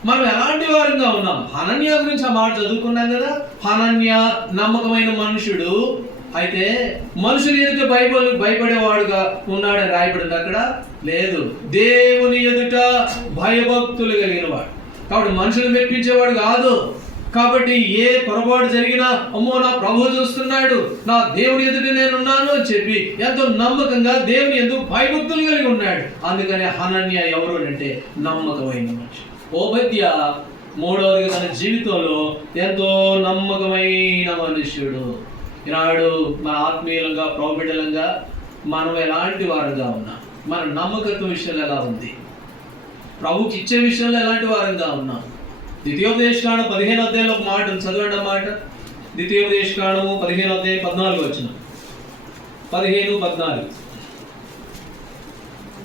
మనం ఎలాంటి వారంగా ఉన్నాం? హనన్య గురించి ఆ మాట చదువుకున్నాం కదా. హనన్య నమ్మకమైన మనుషుడు, అయితే మనుషులు ఎదుట భయపడేవాడుగా ఉన్నాడని రాయబడింది అక్కడ లేదు. దేవుని ఎదుట భయభక్తులు కలిగిన వాడు. కాబట్టి మనుషులు మెప్పించేవాడు కాదు. కాబట్టి ఏ పొరపాటు జరిగినా అమ్మో నా ప్రభు చూస్తున్నాడు, నా దేవుని ఎదుట నేనున్నాను అని చెప్పి ఎంతో నమ్మకంగా దేవుని ఎందుకు భయభక్తులు కలిగి ఉన్నాడు. అందుకని హనన్య ఎవరు అంటే నమ్మకమైన మనిషి. ఓబద్య మూడవదిగా తన జీవితంలో ఎంతో నమ్మకమైన మనుష్యుడు. ఈనాడు మన ఆత్మీయులంగా ప్రౌఢిలంగా మనం ఎలాంటి వారంగా ఉన్నాం? మన నమ్మకత్వం విషయంలో ఎలా ఉంది? ప్రభుకి ఇచ్చే విషయంలో ఎలాంటి వారంగా ఉన్నాం? ద్వితీయోపదేశకాండం 15వ అధ్యాయంలో ఒక మాట చదవండి. అన్నమాట ద్వితీయోపదేశకాండము 15వ అధ్యాయం 14 వచనం. 15:14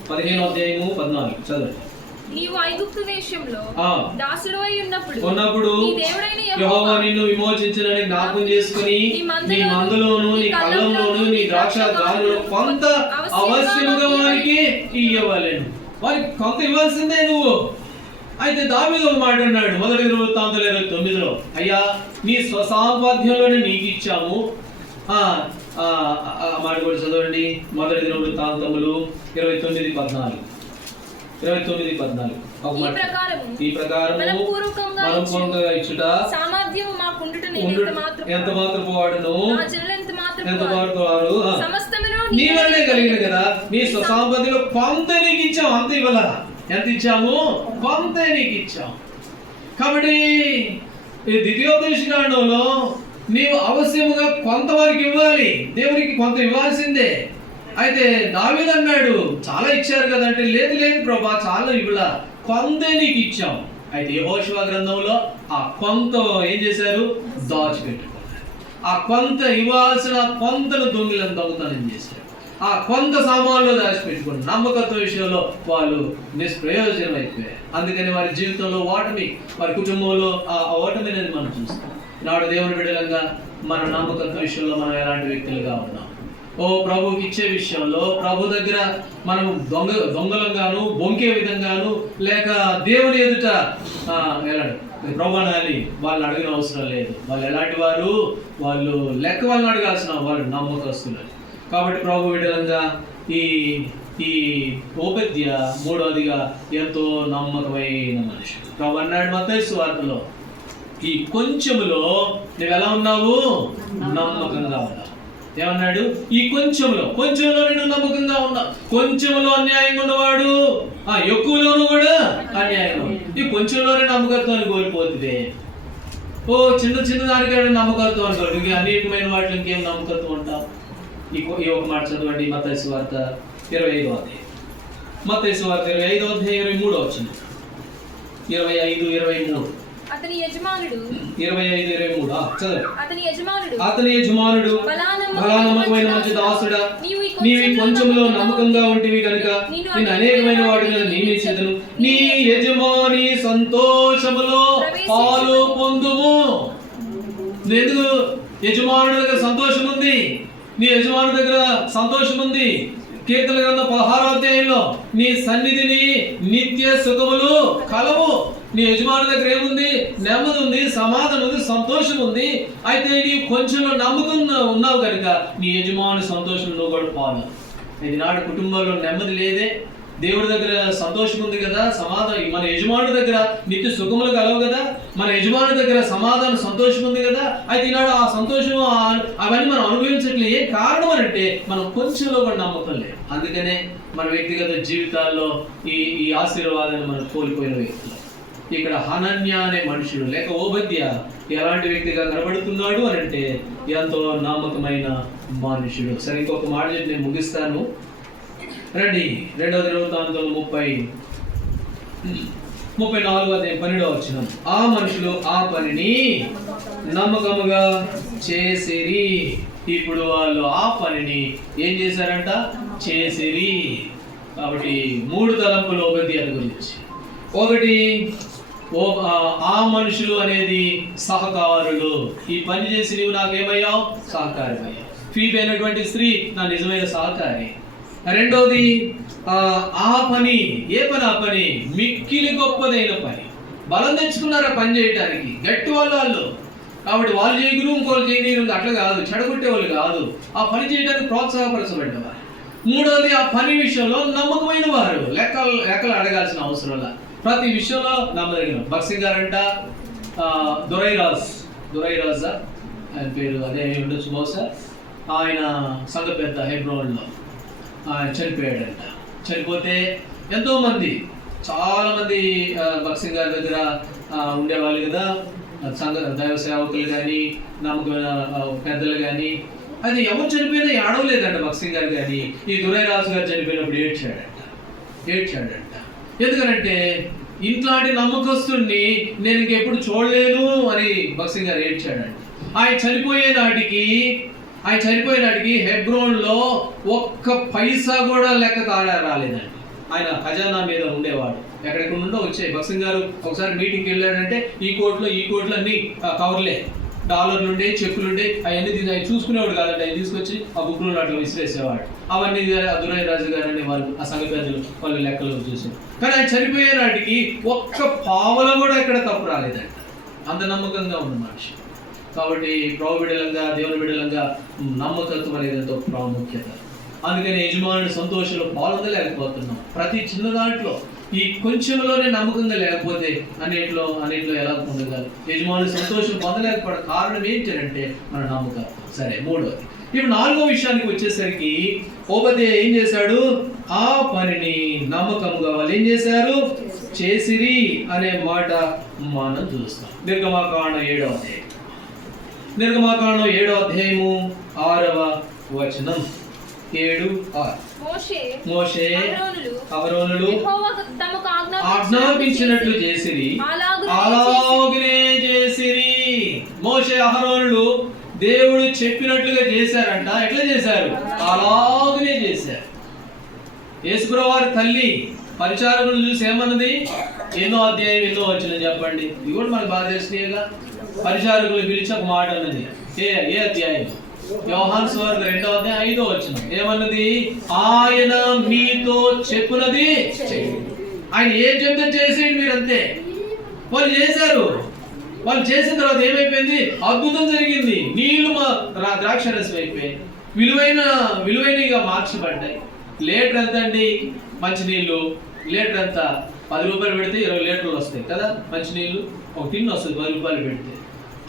15వ అధ్యాయము 14 చదవండి. నీవు ఐగుప్తు దేశంలో దాసుడవై ఉన్నప్పుడు యెహోవా నిన్ను విమోచించునని జ్ఞాపకం చేసుకుని నీ మందులోను నీ కళ్ళంలోను నీ ద్రాక్ష దారులో కొంత అవశ్యముగా వారికి ఇయ్యవలెను. వారికి కొంత ఇవ్వాల్సిందే నువ్వు. అయితే దావీదు ఒక మాట అన్నాడు 1 వృత్తాంతాలు 29లో, అయ్యా నీ స్వసాంపాద్యంలోనే నీకు ఇచ్చాము. మాట కూడా చదవండి. 1 వృత్తాంతములు 29:14 ఈ ప్రకారము మనపూర్వకంగా ఇచ్చుట ఎంత మాత్రపు వాడును ఎంత మాత్రపు వారు నీ వల్లే కలిగిన కదా. నీ స్వసాంపత్తిలో కొంత నీకు ఇచ్చాము, అంత ఇవ్వాల. ఎంత ఇచ్చాము? కొంత నీకు ఇచ్చాము. కాబట్టి ఈ ద్వితీయోపదేశకాండంలో నీవు అవశ్యముగా కొంతవరకు ఇవ్వాలి, దేవునికి కొంత ఇవ్వాల్సిందే. అయితే దావీదు అన్నాడు చాలా ఇచ్చారు కదంటే లేదు ప్రభా చాలా ఇవ్వలా, కొంత నీకు ఇచ్చాం. అయితే యెహోషువ గ్రంథంలో ఆ కొంత ఏం చేశారు? దాచిపెట్టుకున్నారు. ఆ కొంత ఇవ్వాల్సిన కొంతను దొంగతనం చేశారు. ఆ కొంత సామాన్లు దాచిపెట్టుకుని నమ్మకత్వ విషయంలో వాళ్ళు నిష్ప్రయోజనం అయిపోయారు. అందుకని వారి జీవితంలో ఓటమి, వారి కుటుంబంలో ఆ ఓటమి అనేది మనం చూస్తాం. నాడు దేవుని బిడ్డలంగా మన నమ్మకత్వ విషయంలో మనం ఎలాంటి వ్యక్తులుగా ఉన్నాం? ఓ ప్రభుకి ఇచ్చే విషయంలో ప్రభు దగ్గర మనం దొంగలంగాను బొంకే విధంగాను లేక దేవుని ఎదుట ప్రభాని వాళ్ళని అడిగిన అవసరం లేదు. వాళ్ళు ఎలాంటి వారు? వాళ్ళు లెక్క వాళ్ళని అడగాల్సిన వాళ్ళు నమ్మకస్తులు. కాబట్టి ప్రభు విడలంగా ఈ ఓబద్య మూడవదిగా ఎంతో నమ్మకమైన మనుషుడు. ప్రభు అన్నాడు మత్తయి సువార్తలో, ఈ కొంచెములో నువ్వు ఎలా ఉన్నావు? నమ్మకంగా ఉన్నావు. ఏమన్నాడు? ఈ కొంచెంలో నేను నమ్మకంగా ఉన్నా. కొంచెంలో అన్యాయంగా ఉన్నవాడు ఎక్కువలోనూ కూడా అన్యాయంగా. ఈ కొంచెంలోనే నమ్మకత్వాన్ని కోల్పోతుంది. ఓ చిన్న దానికైనా నమ్మకత్వం అనుకోండి, ఇంక అనేకమైన వాటిలో ఇంకేం నమ్మకత్వం ఉంటాం? ఈ ఒక మాట చదవండి. మత్తయి సువార్త 25వ అధ్యాయం. మత్తయి సువార్త 25వ అధ్యాయం 23వ వచనం. 25:23 అతని యజమానుడు 25:23 చదవండి. అతని యజమానుడు బలానమ్మకమైన మంచి దాసుడా, నీవు కొంచెంలో నమ్మకంగా ఉంటివి కనుక నేను అనేకమైన వాటి మీద నియమించెదను. నీ యజమాని సంతోషములో పాలు పొందుము. ఎందుకు? యజమానుడి దగ్గర సంతోషం ఉంది. నీ యజమాని దగ్గర సంతోషం ఉంది. కీర్తన గ్రంథం 16వ అధ్యాయంలో నీ సన్నిధిని నిత్య సుఖములు కలవు. నీ యజమాని దగ్గర ఏముంది? నెమ్మది ఉంది, సమాధానం ఉంది, సంతోషం ఉంది. అయితే నీ కొంచెంలో నమ్మకం ఉన్నావు కనుక నీ యజమాని సంతోషం నువ్వు కూడా పాలు. ఇది నాడు కుటుంబంలో నెమ్మది లేదే, దేవుడి దగ్గర సంతోషం ఉంది కదా, సమాధానం. మన యజమాని దగ్గర నిత్య సుఖములు కలవు కదా, మన యజమాని దగ్గర సమాధానం సంతోషం ఉంది కదా. అయితే ఈనాడు ఆ సంతోషం అవన్నీ మనం అనుభవించట్లేదు. ఏ కారణం అంటే మనం కొంచెంలో కూడా నమ్మకం లేదు. అందుకనే మన వ్యక్తిగత జీవితాల్లో ఈ ఆశీర్వాదాన్ని మనం కోల్పోయిన వ్యక్తులు. ఇక్కడ హనన్య అనే మనుషుడు లేక ఓబద్య ఎలాంటి వ్యక్తిగా కనబడుతున్నాడు అని అంటే ఎంతో నమ్మకమైన మనుషుడు. సరే, ఇంకొక మాట చెప్పి నేను ముగిస్తాను. రండి 2వ దినవృత్తాంతం 34:12 ఆ మనుషులు ఆ పనిని నమ్మకముగా చేసిరి. ఇప్పుడు వాళ్ళు ఆ పనిని ఏం చేశారంట? చేసిరి. కాబట్టి 3 తలంపులు ఉపదేశం గురించి. ఒకటి, ఆ మనుషులు అనేది సహకారులు. ఈ పని చేసి నీవు నాకేమయ్యావు? సహకారమయ్యావు. ఫీబీ అయినటువంటి స్త్రీ నా నిజమైన సహకారి. రెండోది, ఆ పని ఏ పని? ఆ పని మిక్కిలి గొప్పదైన పని. బలం తెచ్చుకున్నారు ఆ పని చేయడానికి, గట్టి వాళ్ళు. కాబట్టి వాళ్ళు చేయగురు ఇంకోళ్ళు చేయనీరు, అట్లా కాదు, చెడగొట్టే వాళ్ళు కాదు. ఆ పని చేయడానికి ప్రోత్సాహపరచబడ్డవారు. మూడోది, ఆ పని విషయంలో నమ్మకమైన వారు. లెక్కలు అడగాల్సిన అవసరం లేదు, ప్రతి విషయంలో నమ్మదగిన. భక్సింగ్ గారంట దొరైరాజా ఆయన పేరు, అదే ఉండొచ్చు బహుశా. ఆయన సంఘ పెద్ద హెబ్రోన్లో ఆయన చనిపోయాడంట. చనిపోతే ఎంతోమంది, చాలామంది భక్సింగ్ గారి దగ్గర ఉండేవాళ్ళు కదా, సంఘ దైవ సేవకులు కానీ నమ్మకమైన పెద్దలు కానీ. అది ఎవరు చనిపోయినా ఏడవలేదంట భక్సింగ్ గారు. కానీ ఈ దొరైరాజు గారు చనిపోయినప్పుడు ఏడ్చాడంట. ఎందుకనంటే ఇంట్లాంటి నమ్మకస్తుడిని నేను ఇంకెప్పుడు చూడలేను అని భక్సింగ్ గారు ఏడ్చాడంట. ఆయన చనిపోయే నాటికి హెబ్రోన్లో ఒక్క పైసా కూడా లెక్క రాలేదండి. ఆయన ఖజానా మీద ఉండేవాడు. ఎక్కడెక్కడ నుండో వచ్చాయి. భక్సింగ్ గారు ఒకసారి మీటింగ్కి వెళ్ళాడంటే ఈ కోట్లు అన్ని కవర్లే, డాలర్లుండే, చెక్కులుండే, అవన్నీ ఆయన చూసుకునేవాడు కాదంటే ఆయన తీసుకొచ్చి ఆ బుక్లో అట్లా విసిరేసేవాడు. అవన్నీ దొరైరాజు గారు అనే వాళ్ళు, ఆ సంఘ పెద్దలు వాళ్ళు లెక్కలు చూసారు. కానీ ఆయన చనిపోయే నాటికి ఒక్క పావల కూడా ఎక్కడ తప్పు రాలేదంట. అంత నమ్మకంగా ఉన్న మనిషి. కాబట్టి ప్రభు బిడ్డలంగా, దేవుని బిడ్డలంగా నమ్మకత్వం అనేది ఎంతో ప్రాముఖ్యత. అందుకని యజమానుడి సంతోషంలో పాల్గొనలేకపోతున్నాం. ప్రతి చిన్న దాంట్లో ఈ కొంచెంలోనే నమ్మకంగా లేకపోతే అన్నింటిలో ఎలా పొందగలరు? యజమానుడి సంతోషం పొందలేకపోవడం కారణం ఏంటంటే మన నమ్మకం. సరే, మూడోది. ఇప్పుడు 4వ విషయానికి వచ్చేసరికి ఓబద్య ఏం చేశాడు? ఆ పనిని నమ్మకంగా వాళ్ళు ఏం చేశారు? చేసిరి అనే మాట మనం చూస్తాం. నిర్గమాకాండం 7వ అధ్యాయం. నిర్గమాకాండం 7వ అధ్యాయము 6వ వచనం. 7:6. మోషే అహరోనులు ఆజ్ఞాపించినట్లు చేసిరి, అలాగునే చేసిరి. మోషే అహరోనులు దేవుడు చెప్పినట్లుగా చేశారంట. ఎట్లా చేశారు? అలాగునే చేశారు. యేసుప్రభువు వారి తల్లి పరిచారకులు చూసి ఏమన్నది? ఎన్నో అధ్యాయం ఎన్నో వచనం చెప్పండి. ఇది కూడా మనకు బాగా తెలిసినగా. పరిచారకులు పిలిచి ఒక మాట అన్నది. ఏ అధ్యాయం? యోహాను సువార్త 2వ అధ్యాయం 5వ వచనం. ఏమన్నది? ఆయన మీతో చెప్పునది ఆయన ఏం చెప్తే చేసేయండి మీరు, అంతే. వాళ్ళు చేశారు. వాళ్ళు చేసిన తర్వాత ఏమైపోయింది? అద్భుతం జరిగింది. నీళ్లు ద్రాక్షరసం అయిపోయాయి, విలువైనగా మార్చబడ్డాయి. లీటర్ ఎంత అండి మంచినీళ్ళు? లీటర్ ఎంత? 10 రూపాయలు పెడితే 20 లీటర్లు వస్తాయి కదా మంచినీళ్ళు. ఒక టిన్ వస్తుంది 10 రూపాయలు పెడితే.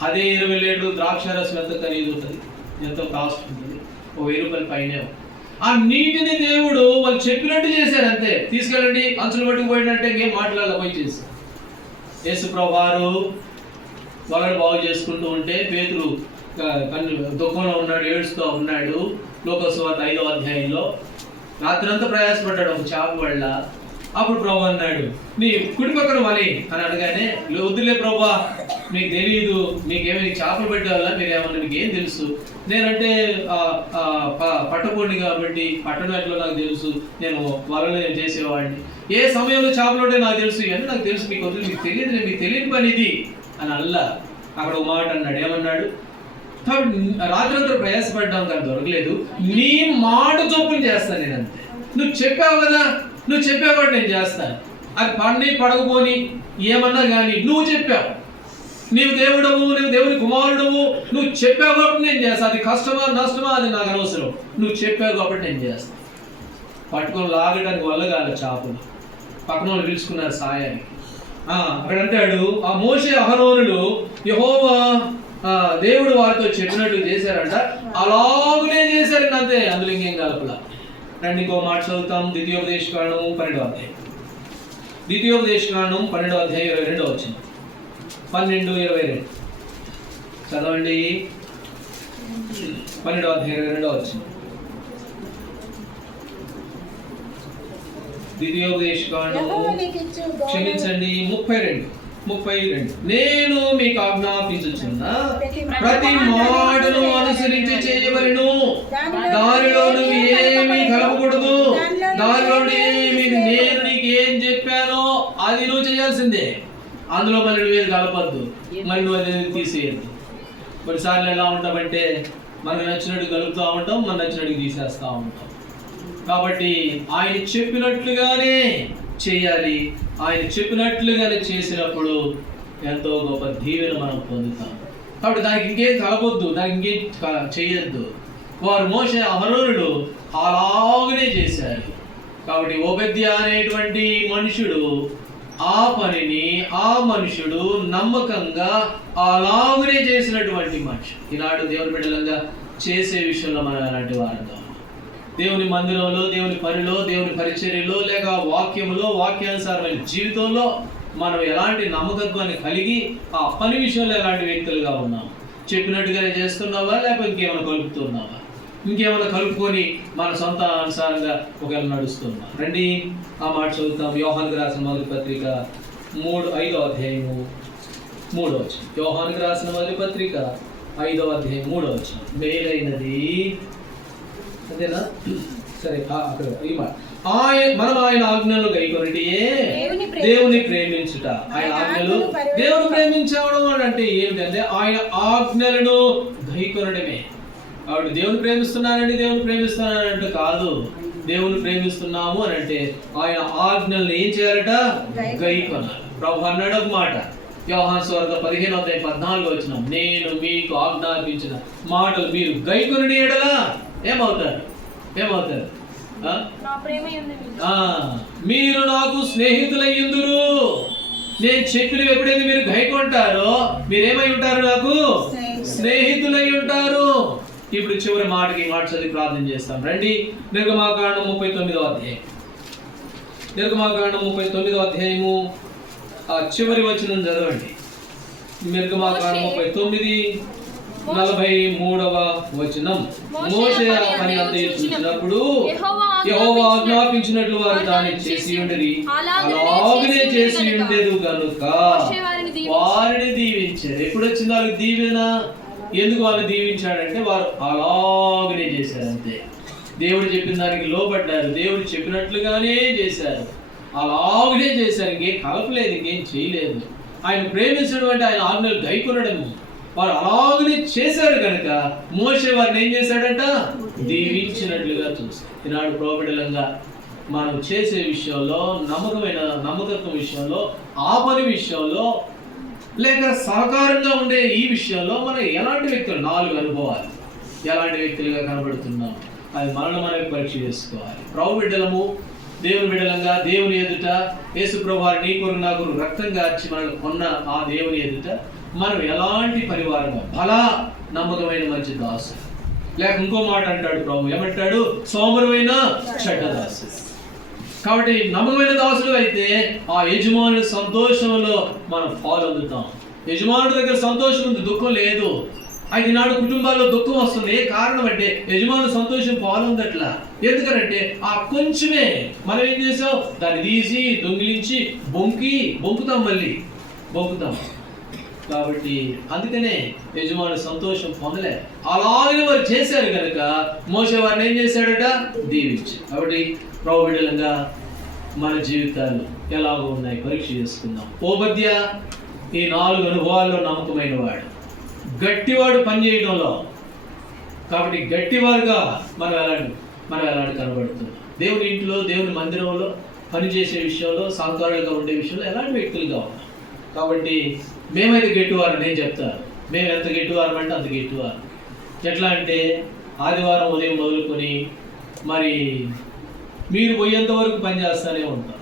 అదే 20 లీటర్లు ద్రాక్షరసం ఎంత ఖరీదు ఉంటుంది? ఎంతో కాస్ట్ ఉంటుంది. 1000 రూపాయల పైనే. ఆ నీటిని దేవుడు వాళ్ళు చెప్పినట్టు చేశారు, అంతే. తీసుకెళ్ళండి, అంచులు పట్టుకుపోయినట్టే ఇంకేం మాట్లాడాలి, పోయి చేశారు. యేసుప్రభువు వారు వలలు బాగు చేసుకుంటూ ఉంటే పేతురు దుఃఖంలో ఉన్నాడు, ఏడుస్తూ ఉన్నాడు. లోకసువార్త 5వ అధ్యాయంలో రాత్రంతా ప్రయాసపడ్డాడు ఒక చేప వల్ల. అప్పుడు ప్రభు అన్నాడు, నీ కుడి పక్కన వలి అని అనగానే, వద్దులే ప్రభా, మీకు తెలియదు, మీకేమైనా చేపలు పెట్టేవాళ్ళ, మీరేమన్నా మీకు ఏం తెలుసు? నేనంటే పట్టపోండి కాబట్టి పట్టణంలో నాకు తెలుసు, నేను వలలో నేను చేసేవాడిని. ఏ సమయంలో చేపలు ఉంటే నాకు తెలుసు, ఇవన్నీ నాకు తెలుసు, మీకు వద్దు, మీకు తెలియదు, మీకు తెలియని పని ఇది అని అల్లా అక్కడ ఒక మాట అన్నాడు. ఏమన్నాడు? రాత్రంతా ప్రయాసపడ్డాం కానీ దొరకలేదు, నీ మాట చొప్పున చేస్తాను నేను, అంతే. నువ్వు చెప్పావు కదా, నువ్వు చెప్పావు కాబట్టి నేను చేస్తాను. అది పడిని పడకపోని ఏమన్నా కానీ నువ్వు చెప్పావు, నీవు దేవుడవు, నువ్వు దేవుని కుమారుడవు, నువ్వు చెప్పావు కాబట్టి నేను చేస్తాను. అది కష్టమా నష్టమా అది నాకు అనవసరం, నువ్వు చెప్పావు కాబట్టి నేను చేస్తాను. పట్టుకొని లాగడానికి వల్ల కాదు చేపలు. పక్కన వాళ్ళు పిలుచుకున్నారు సాయానికి. అక్కడ అంటాడు, ఆ మోషే అహరోనులు యెహోవా దేవుడు వారితో చెప్పినట్టు చేశారంట, అలాగనే చేశారండి, అంతే. అందులో ఇంకేం కలపలా. రండి ఇంకో మాట చదువుతాం. ద్వితీయోపదేశకాండం 12వ అధ్యాయం. ద్వితీయోపదేశకాండం 12వ అధ్యాయం 22వ వచనం. 12:22 చదవండి. 12వ అధ్యాయం 22వ వచనం. ద్వితీయోపదేశకాండము క్షమించండి 32 నేను మీకు ఆజ్ఞాపించుచున్న ప్రతి మాటను అనుసరించి చేయవలెను, దానిలో నువ్వు ఏమీ కలపకూడదు, దానిలో ఏమి నేను నీకు ఏం చెప్పానో అది నువ్వు చేయాల్సిందే. అందులో మరి నువ్వేది కలపద్దు, మరి నువ్వు అది తీసేయద్దు. కొన్నిసార్లు ఎలా ఉంటామంటే మనకు నచ్చినట్టు కలుపుతూ ఉంటాం, మన నచ్చినట్టు తీసేస్తూ ఉంటాం. కాబట్టి ఆయన చెప్పినట్లుగానే చేయాలి. ఆయన చెప్పినట్లుగానే చేసినప్పుడు ఎంతో గొప్ప దీవెన మనం పొందుతాం. కాబట్టి దానికి ఇంకేం కలపొద్దు, దానికి ఇంకేం చేయొద్దు. వారు మోషే అహరోనులు అలాగనే చేశారు. కాబట్టి ఓబద్యా అనేటువంటి మనుషుడు ఆ పనిని ఆ మనుషుడు నమ్మకంగా అలాగనే చేసినటువంటి మనిషి. ఈనాడు దేవుని బిడ్డలంగా చేసే విషయంలో మనం అలాంటి వారంగా దేవుని మందిరంలో, దేవుని పనిలో, దేవుని పరిచర్యలో, లేక వాక్యములో, వాక్యానుసారమైన జీవితంలో మనం ఎలాంటి నమ్మకత్వాన్ని కలిగి ఆ పని విషయంలో ఎలాంటి వ్యక్తులుగా ఉన్నాం? చెప్పినట్టుగానే చేస్తున్నావా, లేకపోతే ఇంకేమైనా కలుపుతున్నావా? ఇంకేమైనా కలుపుకొని మన సొంత అనుసారంగా ఒకవేళ నడుస్తున్నా? రండి ఆ మాట చదువుతాం. యోహానుకు రాసిన మొదటి పత్రిక 5వ అధ్యాయము 3వ వచనం. యోహానుకు రాసిన మొదటి పత్రిక 5వ అధ్యాయం 3వ వచనం. మేలైనది అంతేనా? సరే, అక్కడ ఈ మాట మనం ఆయన ఆజ్ఞలు గైకొనటియే దేవుని ప్రేమించుట. ఆయన ఆజ్ఞలు దేవుని ప్రేమించడం అంటే ఏమిటంటే ఆయన ఆజ్ఞలను గైకొనడమే. కాబట్టి దేవుని ప్రేమిస్తున్నానండి, దేవుని ప్రేమిస్తున్నానంటే కాదు. దేవుని ప్రేమిస్తున్నాము అని అంటే ఆయన ఆజ్ఞలను ఏం చేయాలట? గైకొనాలి. ప్రభు అన్నాడు ఒక మాట, యోహాను సువార్త 15:14 వచనం, నేను మీకు ఆజ్ఞాపించిన మాటలు మీరు గైకొనుడి ఎడల ఏమవుతారు? మీరు నాకు స్నేహితులయ్యుందురు. నేను చెప్పినవి ఎప్పుడైతే మీరు గైకొంటారో మీరేమై ఉంటారు? నాకు స్నేహితులై ఉంటారు. ఇప్పుడు చివరి మాటకి మాట చదివి ప్రార్థన చేస్తాం. రండి, నిర్గమాకాండం 39వ అధ్యాయం. నిర్గమాకాండం 39వ అధ్యాయము ఆ చివరి వచనం చదవండి. నిర్గమాకాండం 39:43వ వచనం. మోషే ఆ పని అంతయు చూసినప్పుడు యెహోవా ఆజ్ఞాపించినట్లు వారు దాన్ని చేసి ఉండిరి, అలాగనే చేసి ఉండేది కనుక వారిని దీవించారు. ఎప్పుడు వచ్చింది వాళ్ళకి దీవెన? ఎందుకు వాళ్ళు దీవించాడంటే వారు అలాగనే చేశారు, అంతే. దేవుడు చెప్పిన దానికి లోబడ్డారు, దేవుడు చెప్పినట్లుగానే చేశారు, అలాగనే చేశారు. ఇంకేం కలపలేదు, ఇంకేం చేయలేదు. ఆయన ప్రేమించడం అంటే ఆయన ఆజ్ఞలు గైకొనడము. వారు అలాగనే చేశారు కనుక మోషే వారిని ఏం చేశాడంట? దీవించినట్లుగా చూశారు. ఈనాడు ప్రోబిడలంగా మనం చేసే విషయంలో, నమ్మకత్వం విషయంలో, ఆ పని విషయంలో, లేక సహకారంగా ఉండే ఈ విషయంలో మనం ఎలాంటి వ్యక్తులు, 4 అనుభవాలు, ఎలాంటి వ్యక్తులుగా కనబడుతున్నాం అది మనల్ని మనకి పరీక్ష చేసుకోవాలి. ప్రభు బిడ్డలము, దేవుని బిడ్డలంగా దేవుని ఎదుట యేసు ప్రభు వారు నీ కొరకు నా కొరకు రక్తం గార్చి మనల్ని కొన్న ఆ దేవుని ఎదుట మనం ఎలాంటి పరివారంగా, బలా నమ్మకమైన మంచి దాసు. లేక ఇంకో మాట అంటాడు ప్రభు, ఏమంటాడు? సోమరువైన చెడ్డ దాసు. కాబట్టి నమ్మకమైన దాసులు అయితే ఆ యజమానుల సంతోషంలో మనం పాల్గొందుతాం. యజమానుడి దగ్గర సంతోషం ఉంది, దుఃఖం లేదు. అయితే ఈనాడు కుటుంబాల్లో దుఃఖం వస్తుంది. ఏ కారణం అంటే యజమానుల సంతోషం పాల్గొందట్లా. ఎందుకంటే ఆ కొంచెమే మనం ఏం చేసాం? దాన్ని తీసి దొంగిలించి బొంకుతాం, మళ్ళీ బొంకుతాం. కాబట్టి అందుకనే యజమానుల సంతోషం పొందలే. అలాగే వారు చేశారు కనుక మోషే వారిని ఏం చేశాడట? దీవించి. కాబట్టి ప్రభు బిడ్డలంగా మన జీవితాలు ఎలాగో ఉన్నాయి పరీక్ష చేసుకుందాం. ఓబద్యా ఈ 4 అనుభవాల్లో నమ్మకమైన వాడు, గట్టివాడు పని చేయడంలో. కాబట్టి గట్టివారుగా మనం ఎలాంటి కనబడుతున్నాం? దేవుని ఇంట్లో, దేవుని మందిరంలో పనిచేసే విషయంలో, సహకారులుగా ఉండే విషయంలో ఎలాంటి వ్యక్తులుగా ఉన్నాం. కాబట్టి మేమైతే గట్టివారు నేను చెప్తాను. మేము ఎంత గట్టివారం అంటే అంత గట్టివారు. ఎట్లా అంటే ఆదివారం ఉదయం మొదలుకొని మరి మీరు పోయేంత వరకు పనిచేస్తూనే ఉంటాం.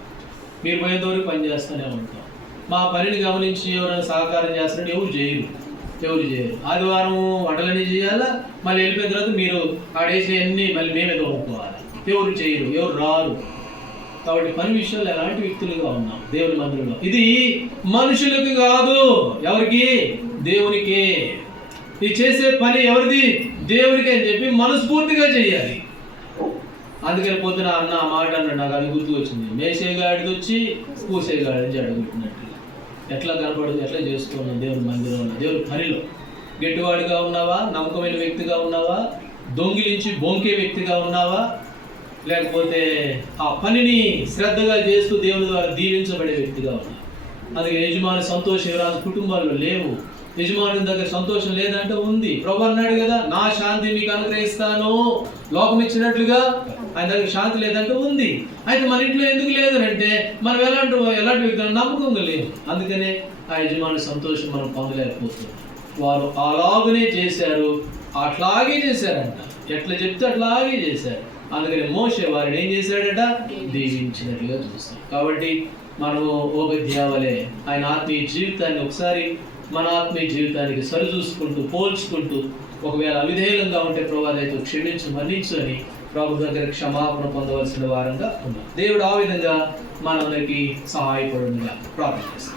మా పనిని గమనించి ఎవరైనా సహకారం చేస్తున్నట్టు ఎవరు చేయరు. ఆదివారం వంటలన్నీ చేయాలా, మళ్ళీ వెళ్ళిపోయిన తర్వాత మీరు ఆడేసి అన్నీ మళ్ళీ మేమే తోముకోవాలి. ఎవరు చేయరు, ఎవరు రారు. కాబట్టి పని విషయంలో ఎలాంటి వ్యక్తులుగా ఉన్నాం దేవుని మందిరంలో? ఇది మనుషులకు కాదు, ఎవరికి? దేవునికి. ఇది చేసే పని ఎవరిది? దేవునికి అని చెప్పి మనస్ఫూర్తిగా చేయాలి. అందుకని పొద్దున అన్న ఆ మాట అన్నాడు, నాకు అది గుర్తు వచ్చింది. మేసేగాడిది వచ్చి కూసేగాడి నుంచి అడుగుతున్నట్టు ఎట్లా కనపడదు, ఎట్లా చేస్తున్నావు దేవుని మందిరంలో, దేవుని పనిలో గట్టివాడిగా ఉన్నావా, నమ్మకమైన వ్యక్తిగా ఉన్నావా, దొంగిలించి బొంకే వ్యక్తిగా ఉన్నావా, లేకపోతే ఆ పనిని శ్రద్ధగా చేస్తూ దేవుని ద్వారా దీవించబడే వ్యక్తిగా ఉన్నావా? అందుకే యజమాని సంతోషం రాజు కుటుంబాల్లో లేవు. యజమాని దగ్గర సంతోషం లేదంటే ఉంది. ప్రభు అన్నాడు కదా, నా శాంతి మీకు అనుగ్రహిస్తాను లోకం ఇచ్చినట్లుగా. ఆయన దగ్గర శాంతి లేదంటే ఉంది. అయితే మన ఇంట్లో ఎందుకు లేదనంటే మనం ఎలాంటి వ్యక్తులు నమ్మకంగా లేవు. అందుకనే ఆ యజమాని సంతోషం మనం పొందలేకపోతున్నాం. వారు అలాగనే చేశారు, అట్లాగే చేశారంట, ఎట్లా చెప్తే అట్లాగే చేశారు. అందుకని మోషే వారిని ఏం చేశాడట, దీవించినట్లుగా చూస్తాం. కాబట్టి మనము ఓబద్యావలే ఆయన ఆత్మీయ జీవితాన్ని ఒకసారి మన ఆత్మీయ జీవితానికి సరిచూసుకుంటూ పోల్చుకుంటూ, ఒకవేళ అవిధేయంగా ఉంటే ప్రభు అయితే క్షమించు మన్నించు అని ప్రభు దగ్గర క్షమాపణ పొందవలసిన వారంగా ఉన్నాం. దేవుడు ఆ విధంగా మనందరికీ సహాయపడుగా ప్రార్థన చేస్తాం.